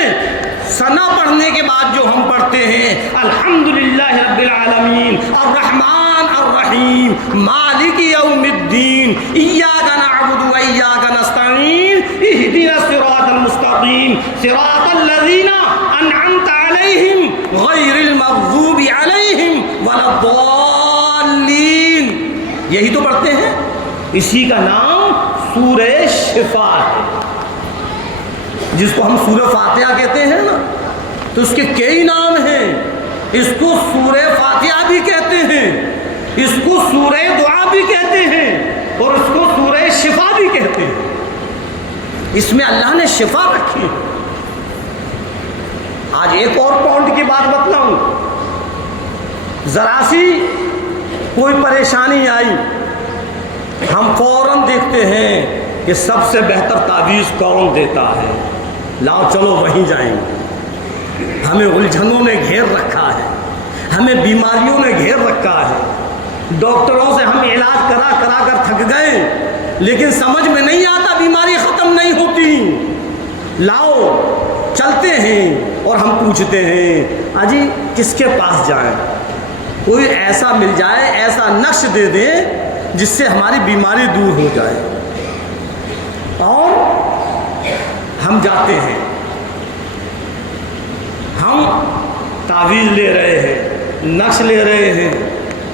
ثنا پڑھنے کے بعد جو ہم پڑھتے ہیں، الحمدللہ رب العالمین الرحمن الرحیم مالک یوم الدین ایاک نعبد و ایاک نستعین اہدنا الصراط المستقیم صراط الذین انعمت علیہم غیر المغضوب علیہم ولا الضالین، یہی تو پڑھتے ہیں، اسی کا نام سورہ شفا ہے، جس کو ہم سورہ فاتحہ کہتے ہیں نا، تو اس کے کئی نام ہیں، اس کو سورہ فاتحہ بھی کہتے ہیں، اس کو سورہ دعا بھی کہتے ہیں، اور اس کو سورہ شفا بھی کہتے ہیں، اس میں اللہ نے شفا رکھی ہے۔ آج ایک اور پوائنٹ کی بات بتلاؤں، ذرا سی کوئی پریشانی آئی، ہم فوراً دیکھتے ہیں کہ سب سے بہتر تعویذ کون دیتا ہے، لاؤ چلو وہیں جائیں گے، ہمیں الجھنوں نے گھیر رکھا ہے، ہمیں بیماریوں نے گھیر رکھا ہے، ڈاکٹروں سے ہم علاج کرا کرا کر تھک گئے، لیکن سمجھ میں نہیں آتا، بیماری ختم نہیں ہوتی۔ لاؤ چلتے ہیں اور ہم پوچھتے ہیں اجی کس کے پاس جائیں، کوئی ایسا مل جائے، ایسا نقش دے دے جس سے ہماری بیماری دور ہو جائے، اور ہم جاتے ہیں، ہم تعویذ لے رہے ہیں، نقش لے رہے ہیں،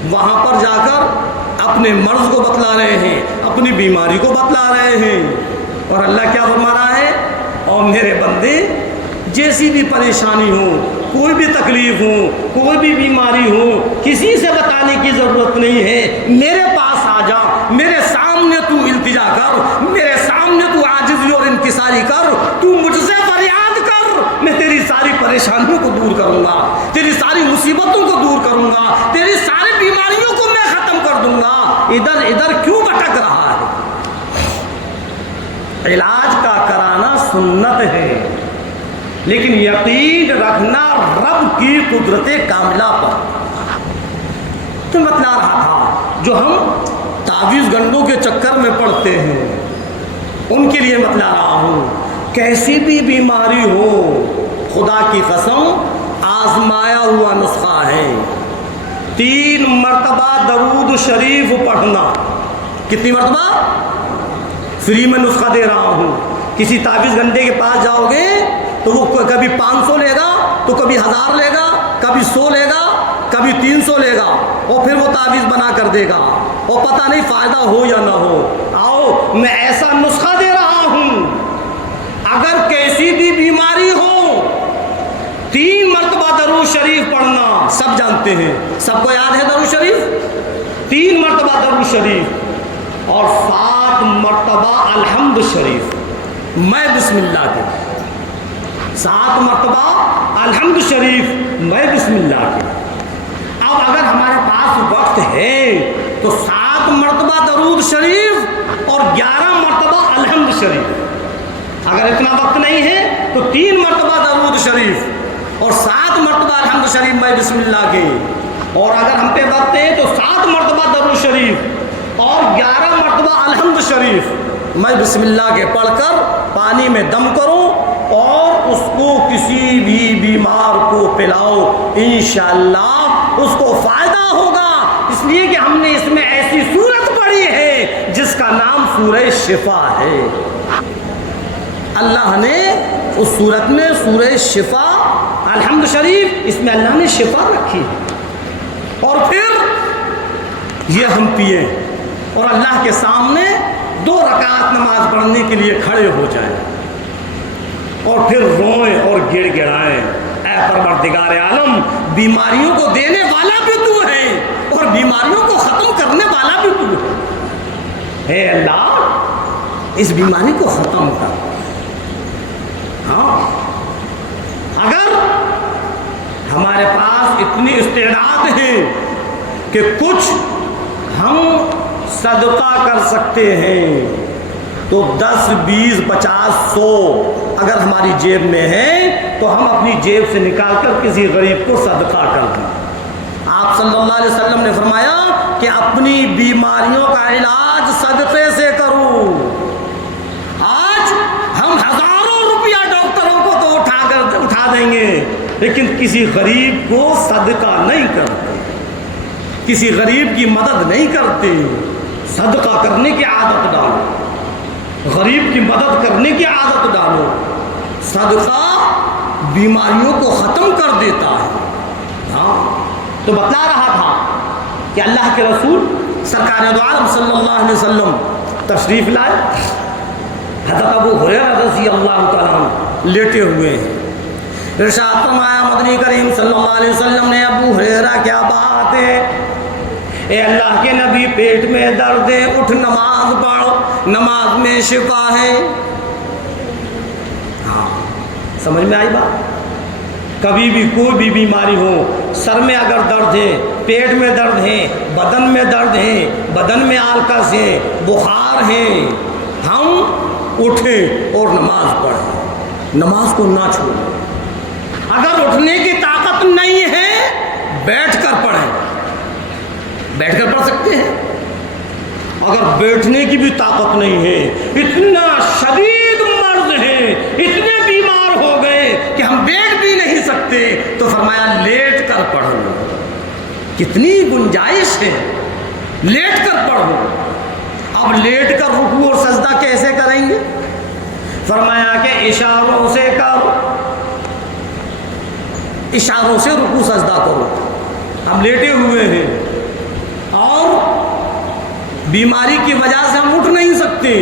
وہاں پر جا کر اپنے مرض کو بتلا رہے ہیں، اپنی بیماری کو بتلا رہے ہیں، اور اللہ کیا فرما رہا ہے؟ اور میرے بندے جیسی بھی پریشانی ہو، کوئی بھی تکلیف ہو، کوئی بھی بیماری ہو، کسی سے بتانے کی ضرورت نہیں ہے، میرے پاس آ جا، میرے سامنے تو التجا کر، میرے سامنے تو عاجزی اور انکساری کر، تو مجھ سے فریاد کر، میں تیری ساری پریشانیوں کو دور کروں گا، تیری ساری مصیبتوں کو دور کروں گا، تیری ساری بیماریوں کو میں ختم کر دوں گا۔ ادھر ادھر کیوں بھٹک رہا ہے؟ علاج کا کرانا سنت ہے، لیکن یقین رکھنا رب کی قدرت کاملہ پر۔ تو بتلا رہا تھا جو ہم تعویذ گنڈوں کے چکر میں پڑتے ہیں ان کے لیے بتلا رہا ہوں، کیسی بھی بیماری ہو، خدا کی قسم آزمایا ہوا نسخہ ہے، 3 مرتبہ درود شریف پڑھنا۔ کتنی مرتبہ؟ فری میں نسخہ دے رہا ہوں۔ کسی تعویذ گنڈے کے پاس جاؤ گے تو وہ کبھی 500 لے گا، تو کبھی 1000 لے گا، کبھی 100 لے گا، کبھی 300 لے گا، اور پھر وہ تعویذ بنا کر دے گا، اور پتہ نہیں فائدہ ہو یا نہ ہو۔ آؤ میں ایسا نسخہ دے رہا ہوں، اگر کیسی بھی بیماری ہو 3 مرتبہ درود شریف پڑھنا، سب جانتے ہیں، سب کو یاد ہے درود شریف، 3 مرتبہ درود شریف اور 7 مرتبہ الحمد شریف، میں بسم اللہ کے، 7 مرتبہ الحمد شریف، میں بسم اللہ کے۔ اب اگر ہمارے پاس وقت ہے تو 7 مرتبہ درود شریف اور 11 مرتبہ الحمد شریف۔ اگر اتنا وقت نہیں ہے تو 3 مرتبہ درود شریف اور 7 مرتبہ الحمد شریف، میں بسم اللہ کے۔ اور اگر ہم پہ وقت ہے تو 7 مرتبہ درود شریف اور 11 مرتبہ الحمد شریف، میں بسم اللہ کے پڑھ کر پانی میں دم کرو اور اس کو کسی بھی بیمار کو پلاؤ، انشاءاللہ اس کو فائدہ ہوگا، اس لیے کہ ہم نے اس میں ایسی سورت پڑھی ہے جس کا نام سورہ شفا ہے۔ اللہ نے اس سورت میں سورہ شفا الحمد شریف، اس میں اللہ نے شفا رکھی ہے۔ اور پھر یہ ہم پیے اور اللہ کے سامنے 2 رکعت نماز پڑھنے کے لیے کھڑے ہو جائیں اور پھر روئیں اور گڑ گڑائیں، اے پروردگار عالم، بیماریوں کو دینے والا بھی تو ہے اور بیماریوں کو ختم کرنے والا بھی تو ہے، اے اللہ اس بیماری کو ختم کر۔ ہاں، اگر ہمارے پاس اتنی استعداد ہے کہ کچھ ہم صدقہ کر سکتے ہیں تو 10 20 50 100 اگر ہماری جیب میں ہے تو ہم اپنی جیب سے نکال کر کسی غریب کو صدقہ کر دیں۔ آپ صلی اللہ علیہ وسلم نے فرمایا کہ اپنی بیماریوں کا علاج صدقے سے کرو۔ آج ہم ہزاروں روپیہ ڈاکٹروں کو تو اٹھا دیں گے، لیکن کسی غریب کو صدقہ نہیں کرتے، کسی غریب کی مدد نہیں کرتے۔ صدقہ کرنے کی عادت ڈالو، غریب کی مدد کرنے کی عادت ڈالو۔ صدقہ بیماریوں کو ختم کر دیتا ہے۔ ہاں، تو بتلا رہا تھا کہ اللہ کے رسول سرکار دو عالم صلی اللہ علیہ وسلم تشریف لائے، حضرت ابو ہریرہ رضی اللہ تعالیٰ عنہ لیٹے ہوئے ہیں۔ ارشاد فرمایا مدنی کریم صلی اللہ علیہ وسلم نے، ابو ہریرہ کیا بات ہے؟ اے اللہ کے نبی، پیٹ میں درد ہے، اٹھ نماز پڑھ، نماز میں شفا ہے۔ ہاں، سمجھ میں آئی بات؟ کبھی بھی کوئی بھی بیماری ہو، سر میں اگر درد ہے، پیٹ میں درد ہے، بدن میں درد ہے، بدن میں آلکس ہے، بخار ہے، ہم اٹھیں اور نماز پڑھیں، نماز کو نہ چھوڑیں۔ اگر اٹھنے کی طاقت نہیں ہے بیٹھ کر پڑھیں، بیٹھ کر پڑھ سکتے ہیں۔ اگر بیٹھنے کی بھی طاقت نہیں ہے، اتنا شدید مرض ہے، اتنے بیمار ہو گئے کہ ہم بیٹھ بھی نہیں سکتے، تو فرمایا لیٹ کر پڑھو۔ کتنی گنجائش ہے، لیٹ کر پڑھو۔ اب لیٹ کر رکوع اور سجدہ کیسے کریں گے؟ فرمایا کہ اشاروں سے کرو، اشاروں سے رکوع سجدہ کرو۔ ہم لیٹے ہوئے ہیں اور بیماری کی وجہ سے ہم اٹھ نہیں سکتے،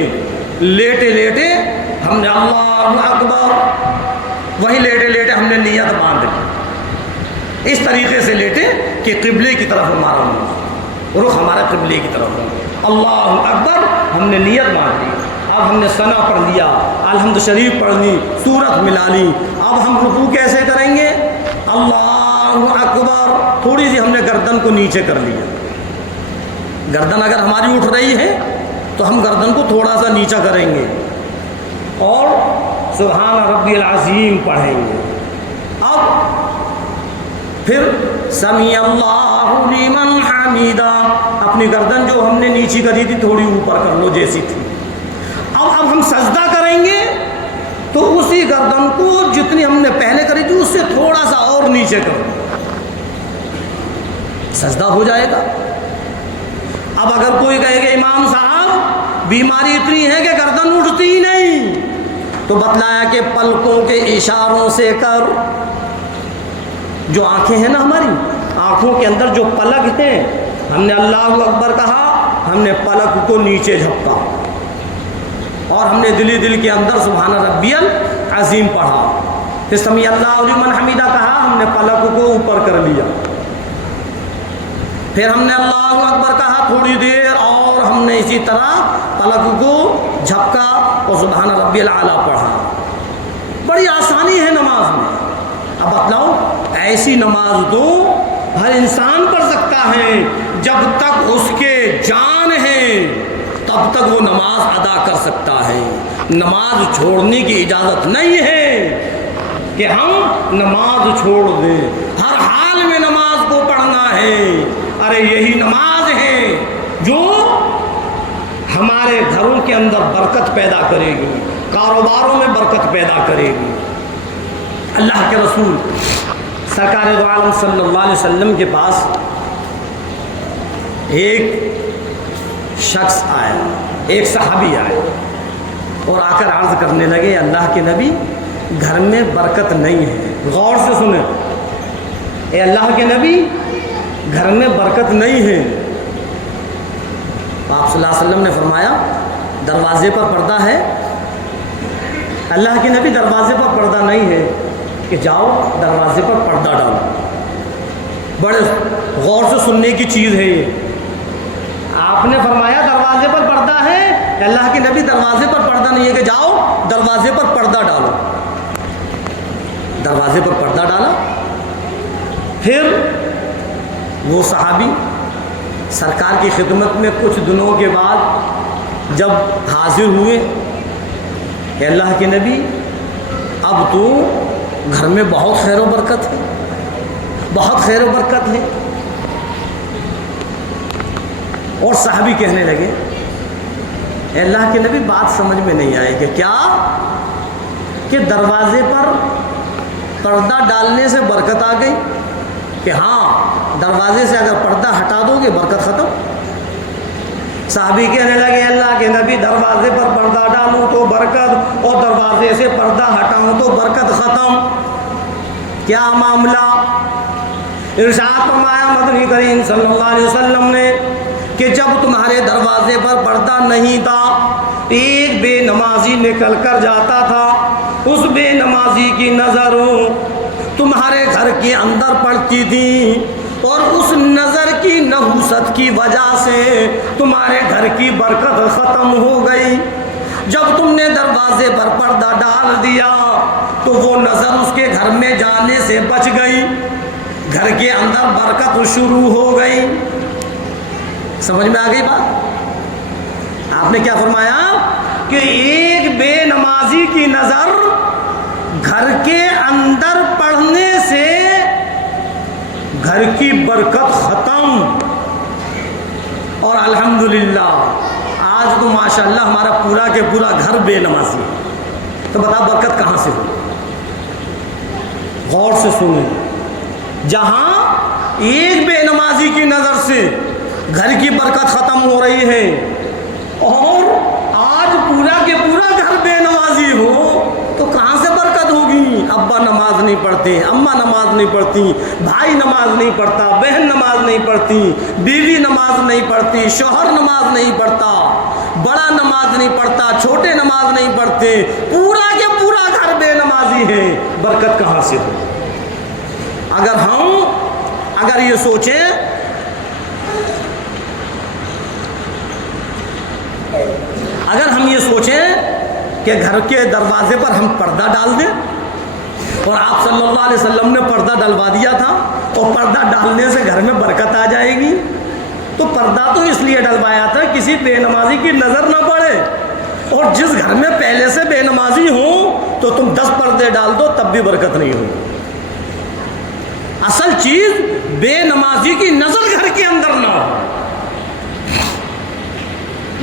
لیٹے لیٹے ہم نے اللہ اکبر، وہی لیٹے لیٹے ہم نے نیت باندھ لی، اس طریقے سے لیٹے کہ قبلے کی طرف ہمارا رخ ہمارا قبلے کی طرف ہو، اللہ اکبر ہم نے نیت باندھ لی۔ اب ہم نے ثنا پڑھ لیا، الحمد شریف پڑھ لی، سورت ملا لی۔ اب ہم رکوع کیسے کریں گے؟ اللہ اکبر، تھوڑی سی ہم نے گردن کو نیچے کر لیا۔ گردن اگر ہماری اٹھ رہی ہے تو ہم گردن کو تھوڑا سا نیچا کریں گے اور سبحان ربی العظیم پڑھیں گے۔ اب پھر سمیع اللہ لمن حمیدہ، اپنی گردن جو ہم نے نیچی کری تھی تھوڑی اوپر کر لو جیسی تھی۔ اب ہم سجدہ کریں گے تو اسی گردن کو جتنی ہم نے پہلے کری تھی اس سے تھوڑا سا اور نیچے کرو، سجدہ ہو جائے گا۔ اب اگر کوئی کہے کہ امام صاحب بیماری اتنی ہے کہ گردن اٹھتی ہی نہیں، تو بتلایا کہ پلکوں کے اشاروں سے کر۔ جو آنکھیں ہیں نا ہماری، آنکھوں کے اندر جو پلک ہیں، ہم نے اللہ اکبر کہا، ہم نے پلک کو نیچے جھپکا اور ہم نے دل کے اندر سبحان ربی العظیم پڑھا۔ پھر سمیع اللہ لمن حمیدہ کہا، ہم نے پلک کو اوپر کر لیا۔ پھر ہم نے اللہ اکبر کہا تھوڑی دیر اور ہم نے اسی طرح پلک کو جھپکا اور سبحان ربی الاعلیٰ پڑھا۔ بڑی آسانی ہے نماز میں۔ اب بتلاؤ، ایسی نماز تو ہر انسان پڑھ سکتا ہے، جب تک اس کے جان ہے تب تک وہ نماز ادا کر سکتا ہے۔ نماز چھوڑنے کی اجازت نہیں ہے کہ ہم نماز چھوڑ دیں، ہر حال میں نماز کو پڑھنا ہے۔ ارے یہی نماز ہے جو ہمارے گھروں کے اندر برکت پیدا کرے گی، کاروباروں میں برکت پیدا کرے گی۔ اللہ کے رسول سرکار دو عالم صلی اللہ علیہ وسلم کے پاس ایک شخص آیا، ایک صحابی آئے اور آ کر عرض کرنے لگے، اللہ کے نبی گھر میں برکت نہیں ہے۔ غور سے سنیں، اے اللہ کے نبی گھر میں برکت نہیں ہے۔ آپ صلی اللہ علیہ وسلم نے فرمایا دروازے پر پردہ ہے؟ اللہ کے نبی دروازے پر پردہ نہیں ہے، کہ جاؤ دروازے پر پردہ ڈالو۔ بڑے غور سے سننے کی چیز ہے یہ۔ آپ نے فرمایا دروازے پر پردہ ہے، اللہ کے نبی دروازے پر پردہ نہیں ہے، کہ جاؤ دروازے پر پردہ ڈالو۔ دروازے پر پردہ ڈالا۔ پھر وہ صحابی سرکار کی خدمت میں کچھ دنوں کے بعد جب حاضر ہوئے کہ اللہ کے نبی اب تو گھر میں بہت خیر و برکت ہے، بہت خیر و برکت ہے۔ اور صحابی کہنے لگے، اے اللہ کے نبی بات سمجھ میں نہیں آئے کہ کیا؟ کہ دروازے پر پردہ ڈالنے سے برکت آ گئی؟ کہ ہاں، دروازے سے اگر پردہ ہٹا دو گے برکت ختم۔ صحابی کہنے لگے، اللہ کے نبی دروازے پر پردہ ڈالوں تو برکت اور دروازے سے پردہ ہٹاؤں تو برکت ختم، کیا معاملہ؟ ارشاد فرمایا مدنی کریم صلی اللہ علیہ وسلم نے کہ جب تمہارے دروازے پر پردہ نہیں تھا، ایک بے نمازی نکل کر جاتا تھا، اس بے نمازی کی نظر تمہارے گھر کے اندر پڑتی تھی اور اس نظر کی نحوست کی وجہ سے تمہارے گھر کی برکت ختم ہو گئی۔ جب تم نے دروازے پر پردہ ڈال دیا تو وہ نظر اس کے گھر میں جانے سے بچ گئی، گھر کے اندر برکت شروع ہو گئی۔ سمجھ میں آ گئی بات؟ آپ نے کیا فرمایا کہ ایک بے نمازی کی نظر گھر گھر کے اندر پڑھنے سے گھر کی برکت ختم. اور الحمدللہ آج تو ماشاءاللہ ہمارا پورا کے پورا گھر بے نمازی ہے. تو بتا برکت کہاں سے ہو؟ غور سے سنیں. جہاں ایک بے نمازی کی نظر سے گھر کی برکت ختم ہو رہی ہے اور آج پورا کے پورا گھر بے نمازی ہو تو کہاں سے برکت ہوگی؟ ابا نماز نہیں پڑھتے، اماں نماز نہیں پڑھتی، بھائی نماز نہیں پڑھتا، بہن نماز نہیں پڑھتی، بیوی نماز نہیں پڑھتی، شوہر نماز نہیں پڑھتا، بڑا نماز نہیں پڑھتا، چھوٹے نماز نہیں پڑھتے، پورا کے پورا گھر بے نمازی ہے. برکت کہاں سے ہو؟ اگر یہ سوچیں اگر ہم یہ سوچیں کہ گھر کے دروازے پر ہم پردہ ڈال دیں، اور آپ صلی اللہ علیہ وسلم نے پردہ ڈلوا دیا تھا اور پردہ ڈالنے سے گھر میں برکت آ جائے گی، تو پردہ تو اس لیے ڈلوایا تھا کسی بے نمازی کی نظر نہ پڑے. اور جس گھر میں پہلے سے بے نمازی ہوں تو تم 10 پردے ڈال دو تب بھی برکت نہیں ہوگی. اصل چیز بے نمازی کی نظر گھر کے اندر نہ ہو.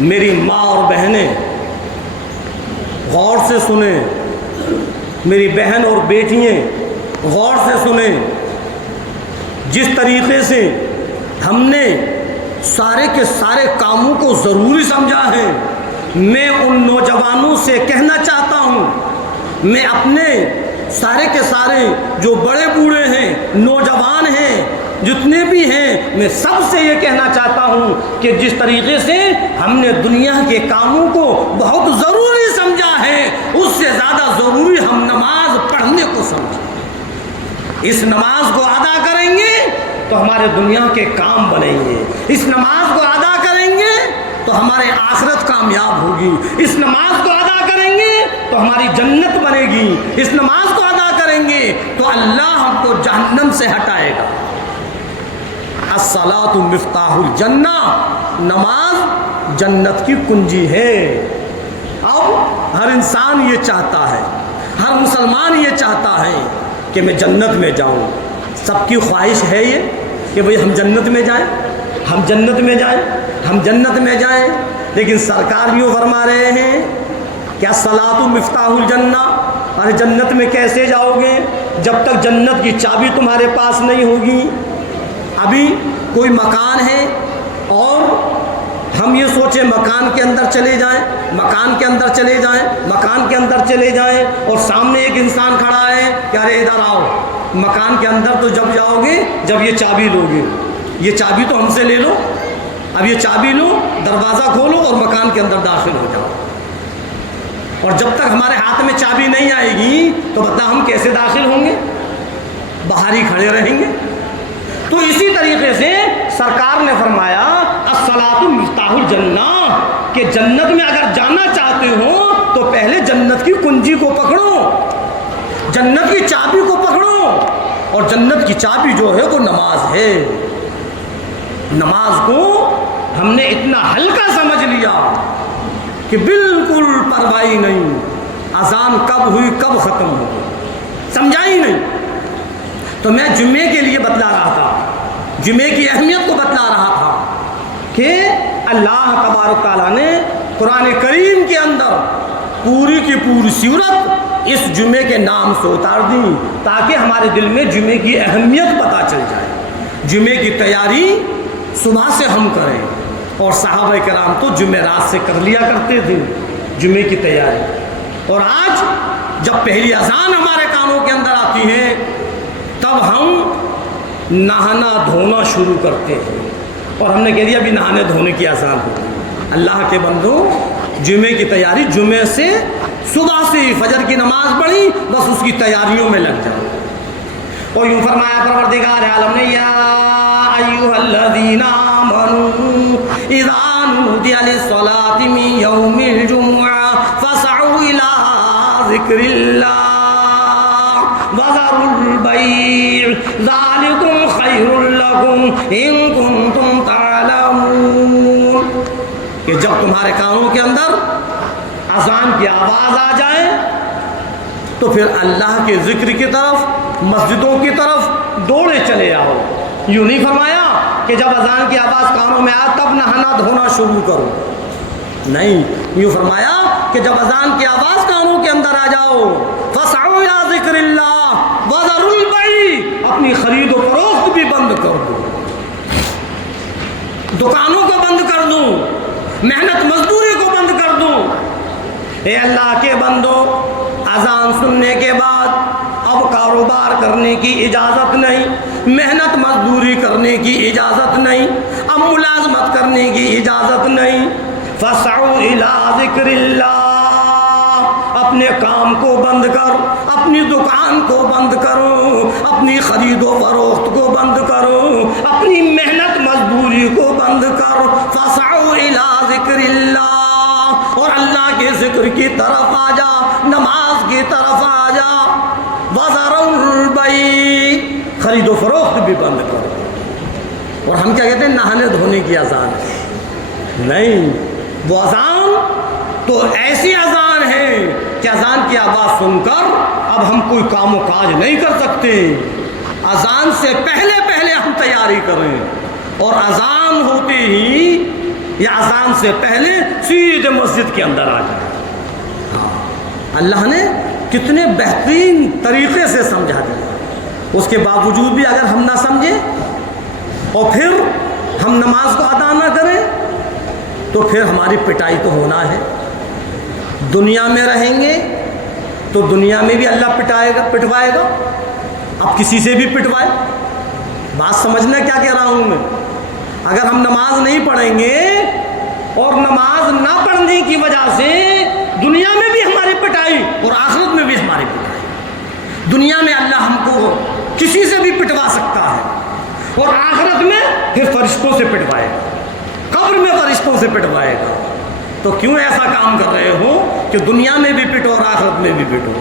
میری ماں اور بہنیں غور سے سنیں، میری بہن اور بیٹیاں غور سے سنیں. جس طریقے سے ہم نے سارے کے سارے کاموں کو ضروری سمجھا ہے، میں ان نوجوانوں سے کہنا چاہتا ہوں، میں اپنے سارے کے سارے جو بڑے بوڑھے ہیں، نوجوان ہیں، جتنے بھی ہیں، میں سب سے یہ کہنا چاہتا ہوں کہ جس طریقے سے ہم نے دنیا کے کاموں کو بہت ضروری سمجھا ہے، اس سے زیادہ ضروری ہم نماز پڑھنے کو سمجھیں. اس نماز کو ادا کریں گے تو ہمارے دنیا کے کام بنیں گے. اس نماز کو ادا کریں گے تو ہمارے آخرت کامیاب ہوگی. اس نماز کو ادا کریں گے تو ہماری جنت بنے گی. اس نماز کو ادا کریں گے تو اللہ ہم کو جہنم سے ہٹائے گا. الصلاۃ مفتاح الجنہ، نماز جنت کی کنجی ہے. اب ہر انسان یہ چاہتا ہے، ہر مسلمان یہ چاہتا ہے کہ میں جنت میں جاؤں. سب کی خواہش ہے یہ کہ بھئی ہم جنت میں جائیں، ہم جنت میں جائیں، ہم جنت میں جائیں. لیکن سرکار بھی فرما رہے ہیں کیا صلاۃ مفتاح الجنہ، ارے جنت میں کیسے جاؤ گے جب تک جنت کی چابی تمہارے پاس نہیں ہوگی. ابھی کوئی مکان ہے اور ہم یہ سوچیں مکان کے اندر چلے جائیں، مکان کے اندر چلے جائیں، مکان کے اندر چلے جائیں، اور سامنے ایک انسان کھڑا ہے کہ ارے ادھر آؤ. مکان کے اندر تو جب جاؤ گے جب یہ چابی لو گے، یہ چابی تو ہم سے لے لو، اب یہ چابی لو، دروازہ کھولو اور مکان کے اندر داخل ہو جاؤ. اور جب تک ہمارے ہاتھ میں چابی نہیں آئے گی تو بتا ہم کیسے داخل ہوں گے؟ باہر ہی کھڑے رہیں گے. تو اسی طریقے سے سرکار نے فرمایا الصلاۃ مفتاح الجنہ، کہ جنت میں اگر جانا چاہتے ہو تو پہلے جنت کی کنجی کو پکڑو، جنت کی چابی کو پکڑو. اور جنت کی چابی جو ہے وہ نماز ہے. نماز کو ہم نے اتنا ہلکا سمجھ لیا کہ بالکل پرواہ نہیں، اذان کب ہوئی کب ختم ہو گئی سمجھا ہی نہیں. تو میں جمعے کے لیے بتلا رہا تھا، جمعے کی اہمیت کو بتلا رہا تھا کہ اللہ تبارک تعالیٰ نے قرآن کریم کے اندر پوری کی پوری صورت اس جمعے کے نام سے اتار دی تاکہ ہمارے دل میں جمعے کی اہمیت پتہ چل جائے. جمعے کی تیاری صبح سے ہم کریں، اور صحابہ کرام تو جمعرات سے کر لیا کرتے تھے جمعے کی تیاری. اور آج جب پہلی اذان ہمارے کانوں کے اندر آتی ہے تب ہم نہانا دھونا شروع کرتے ہیں، اور ہم نے کہہ دیا ابھی نہانے دھونے کی اذان ہو. اللہ کے بندو، جمعے کی تیاری جمعے سے صبح سے فجر کی نماز پڑھی بس اس کی تیاریوں میں لگ جاؤ. اور یوں فرمایا پروردگار عالم نے یا ایھا الذین آمنوا اذا نودی للصلاۃ من یوم الجمعہ فاسعوا الی ذکر اللہ وذروا البیع ذلکم خیر لکم ان کنتم تعلمون. کہ جب تمہارے کانوں کے اندر اذان کی آواز آ جائے تو پھر اللہ کے ذکر کی طرف، مسجدوں کی طرف دوڑے چلے آؤ۔ یوں نہیں فرمایا کہ جب اذان کی آواز کانوں میں آئے تب نہانا دھونا شروع کرو، نہیں، یوں فرمایا کہ جب اذان کی آواز کانوں کے اندر آ جاؤ، فاسعوا الی ذکر اللہ وذروا البیع، اپنی خرید و فروخت بھی بند کر دو، دکانوں کو بند کر دوں، محنت مزدوری کو بند کر دوں۔ اے اللہ کے بندو، اذان سننے کے بعد اب کاروبار کرنے کی اجازت نہیں، محنت مزدوری کرنے کی اجازت نہیں، اب ملازمت کرنے کی اجازت نہیں۔ فاسعوا الی ذکر اللہ، اپنے کام کو بند کر، اپنی دکان کو بند کرو، اپنی خرید و فروخت کو بند کرو، اپنی محنت مزدوری کو بند کر۔ فاسعوا الی ذکر اللہ، اور اللہ کے ذکر کی طرف آ جا، نماز کی طرف آ جا۔ وذروا البیع، خرید و فروخت بھی بند کرو۔ اور ہم کیا کہتے ہیں؟ نہانے دھونے کی اذان ہے، نہیں، وہ اذان تو ایسی اذان ہے کہ اذان کی آواز سن کر اب ہم کوئی کام و کاج نہیں کر سکتے۔ اذان سے پہلے ہم تیاری کریں، اور اذان ہوتے ہی یا اذان سے پہلے سیدھے مسجد کے اندر آ جائیں۔ اللہ نے کتنے بہترین طریقے سے سمجھا دیا، اس کے باوجود بھی اگر ہم نہ سمجھیں اور پھر ہم نماز کو ادا نہ کریں تو پھر ہماری پٹائی تو ہونا ہے۔ دنیا میں رہیں گے تو دنیا میں بھی اللہ پٹوائے گا، اب کسی سے بھی پٹوائے۔ بات سمجھنا کیا کہہ رہا ہوں میں؟ اگر ہم نماز نہیں پڑھیں گے اور نماز نہ پڑھنے کی وجہ سے دنیا میں بھی ہماری پٹائی اور آخرت میں بھی ہماری پٹائی۔ دنیا میں اللہ ہم کو کسی سے بھی پٹوا سکتا ہے، اور آخرت میں پھر فرشتوں سے پٹوائے گا، قبر میں فرشتوں سے پٹوائے گا۔ تو کیوں ایسا کام کر رہے ہو کہ دنیا میں بھی پٹو اور آخرت میں بھی پٹو؟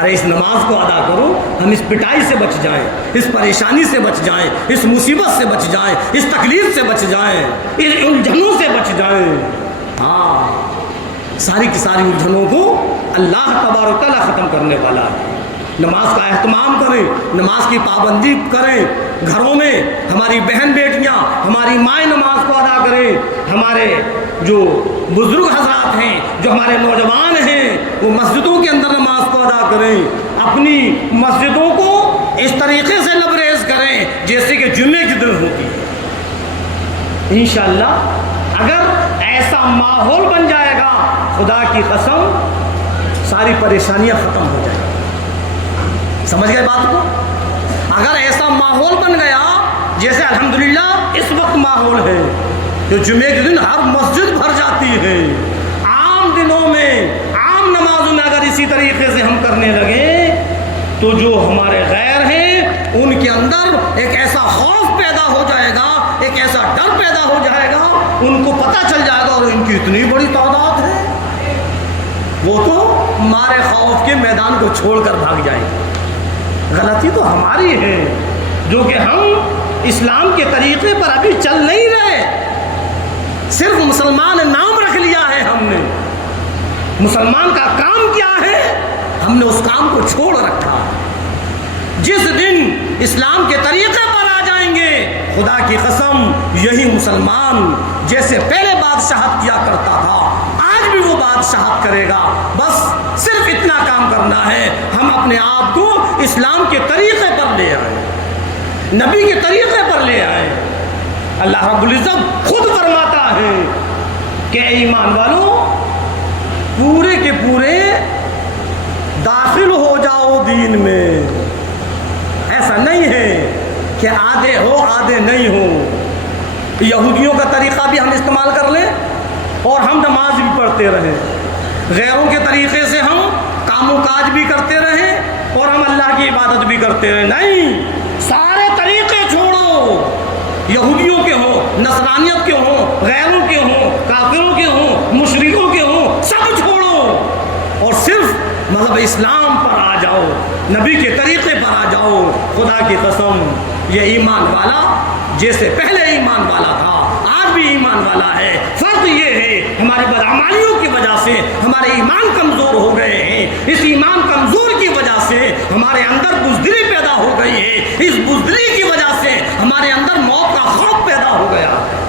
ارے اس نماز کو ادا کرو، ہم اس پٹائی سے بچ جائیں، اس پریشانی سے بچ جائیں، اس مصیبت سے بچ جائیں، اس تکلیف سے بچ جائیں، اس الجھنوں سے بچ جائیں۔ ہاں، ساری کی ساری الجھنوں کو اللہ تبارک و تعالیٰ ختم کرنے والا ہے۔ نماز کا اہتمام کریں، نماز کی پابندی کریں، گھروں میں ہماری بہن بیٹیاں، ہماری مائیں نماز کو ادا کریں، ہمارے جو بزرگ حضرات ہیں، جو ہمارے نوجوان ہیں، وہ مسجدوں کے اندر نماز کو ادا کریں، اپنی مسجدوں کو اس طریقے سے لبریز کریں جیسے کہ جمعے کی دن ہوتی ہے۔ انشاءاللہ اگر ایسا ماحول بن جائے گا، خدا کی قسم ساری پریشانیاں ختم ہو جائیں گی۔ سمجھ گئے بات کو؟ اگر ایسا ماحول بن گیا جیسے الحمدللہ اس وقت ماحول ہے، جو جمعے کے دن ہر مسجد بھر جاتی ہے، عام دنوں میں، عام نمازوں میں اگر اسی طریقے سے ہم کرنے لگیں تو جو ہمارے غیر ہیں ان کے اندر ایک ایسا خوف پیدا ہو جائے گا، ایک ایسا ڈر پیدا ہو جائے گا، ان کو پتہ چل جائے گا اور ان کی اتنی بڑی تعداد ہے، وہ تو مارے خوف کے میدان کو چھوڑ کر بھاگ جائیں گے۔ غلطی تو ہماری ہے جو کہ ہم اسلام کے طریقے پر ابھی چل نہیں رہے، صرف مسلمان نام رکھ لیا ہے ہم نے، مسلمان کا کام کیا ہے ہم نے اس کام کو چھوڑ رکھا۔ جس دن اسلام کے طریقے پر آ جائیں گے، خدا کی قسم یہی مسلمان جیسے پہلے بادشاہت کیا کرتا تھا آج بھی وہ بادشاہت کرے گا۔ بس صرف اتنا کام کرنا ہے، ہم اپنے آپ کو اسلام کے طریقے پر لے آئیں، نبی کے طریقے پر لے آئیں۔ اللہ رب العزت خود فرماتا ہے کہ اے ایمان والوں، پورے کے پورے داخل ہو جاؤ دین میں، ایسا نہیں ہے کہ آدھے ہو آدھے نہیں ہو۔ یہودیوں کا طریقہ بھی ہم استعمال کر لیں اور ہم نماز بھی پڑھتے رہیں، غیروں کے طریقے سے ہم کام و کاج بھی کرتے رہیں اور ہم اللہ کی عبادت بھی کرتے رہیں، نہیں، سارے طریقے چھوڑو، یہودیوں کے ہوں، نصرانیت کے ہوں، غیروں کے ہوں، کافروں کے ہوں، مشرکوں کے ہوں، سب چھوڑو اور صرف مذہب اسلام پر آ جاؤ، نبی کے طریقے پر آ جاؤ۔ خدا کی قسم یہ ایمان والا جیسے پہلے ایمان والا تھا آج بھی ایمان والا ہے۔ فرق یہ ہے ہماری بدعمالیوں کی وجہ سے ہمارے ایمان کمزور ہو گئے ہیں، اس ایمان کمزور کی وجہ سے ہمارے اندر بزدلی پیدا ہو گئی ہے، اس بزدلی کی وجہ سے ہمارے اندر موت کا خوف پیدا ہو گیا ہے۔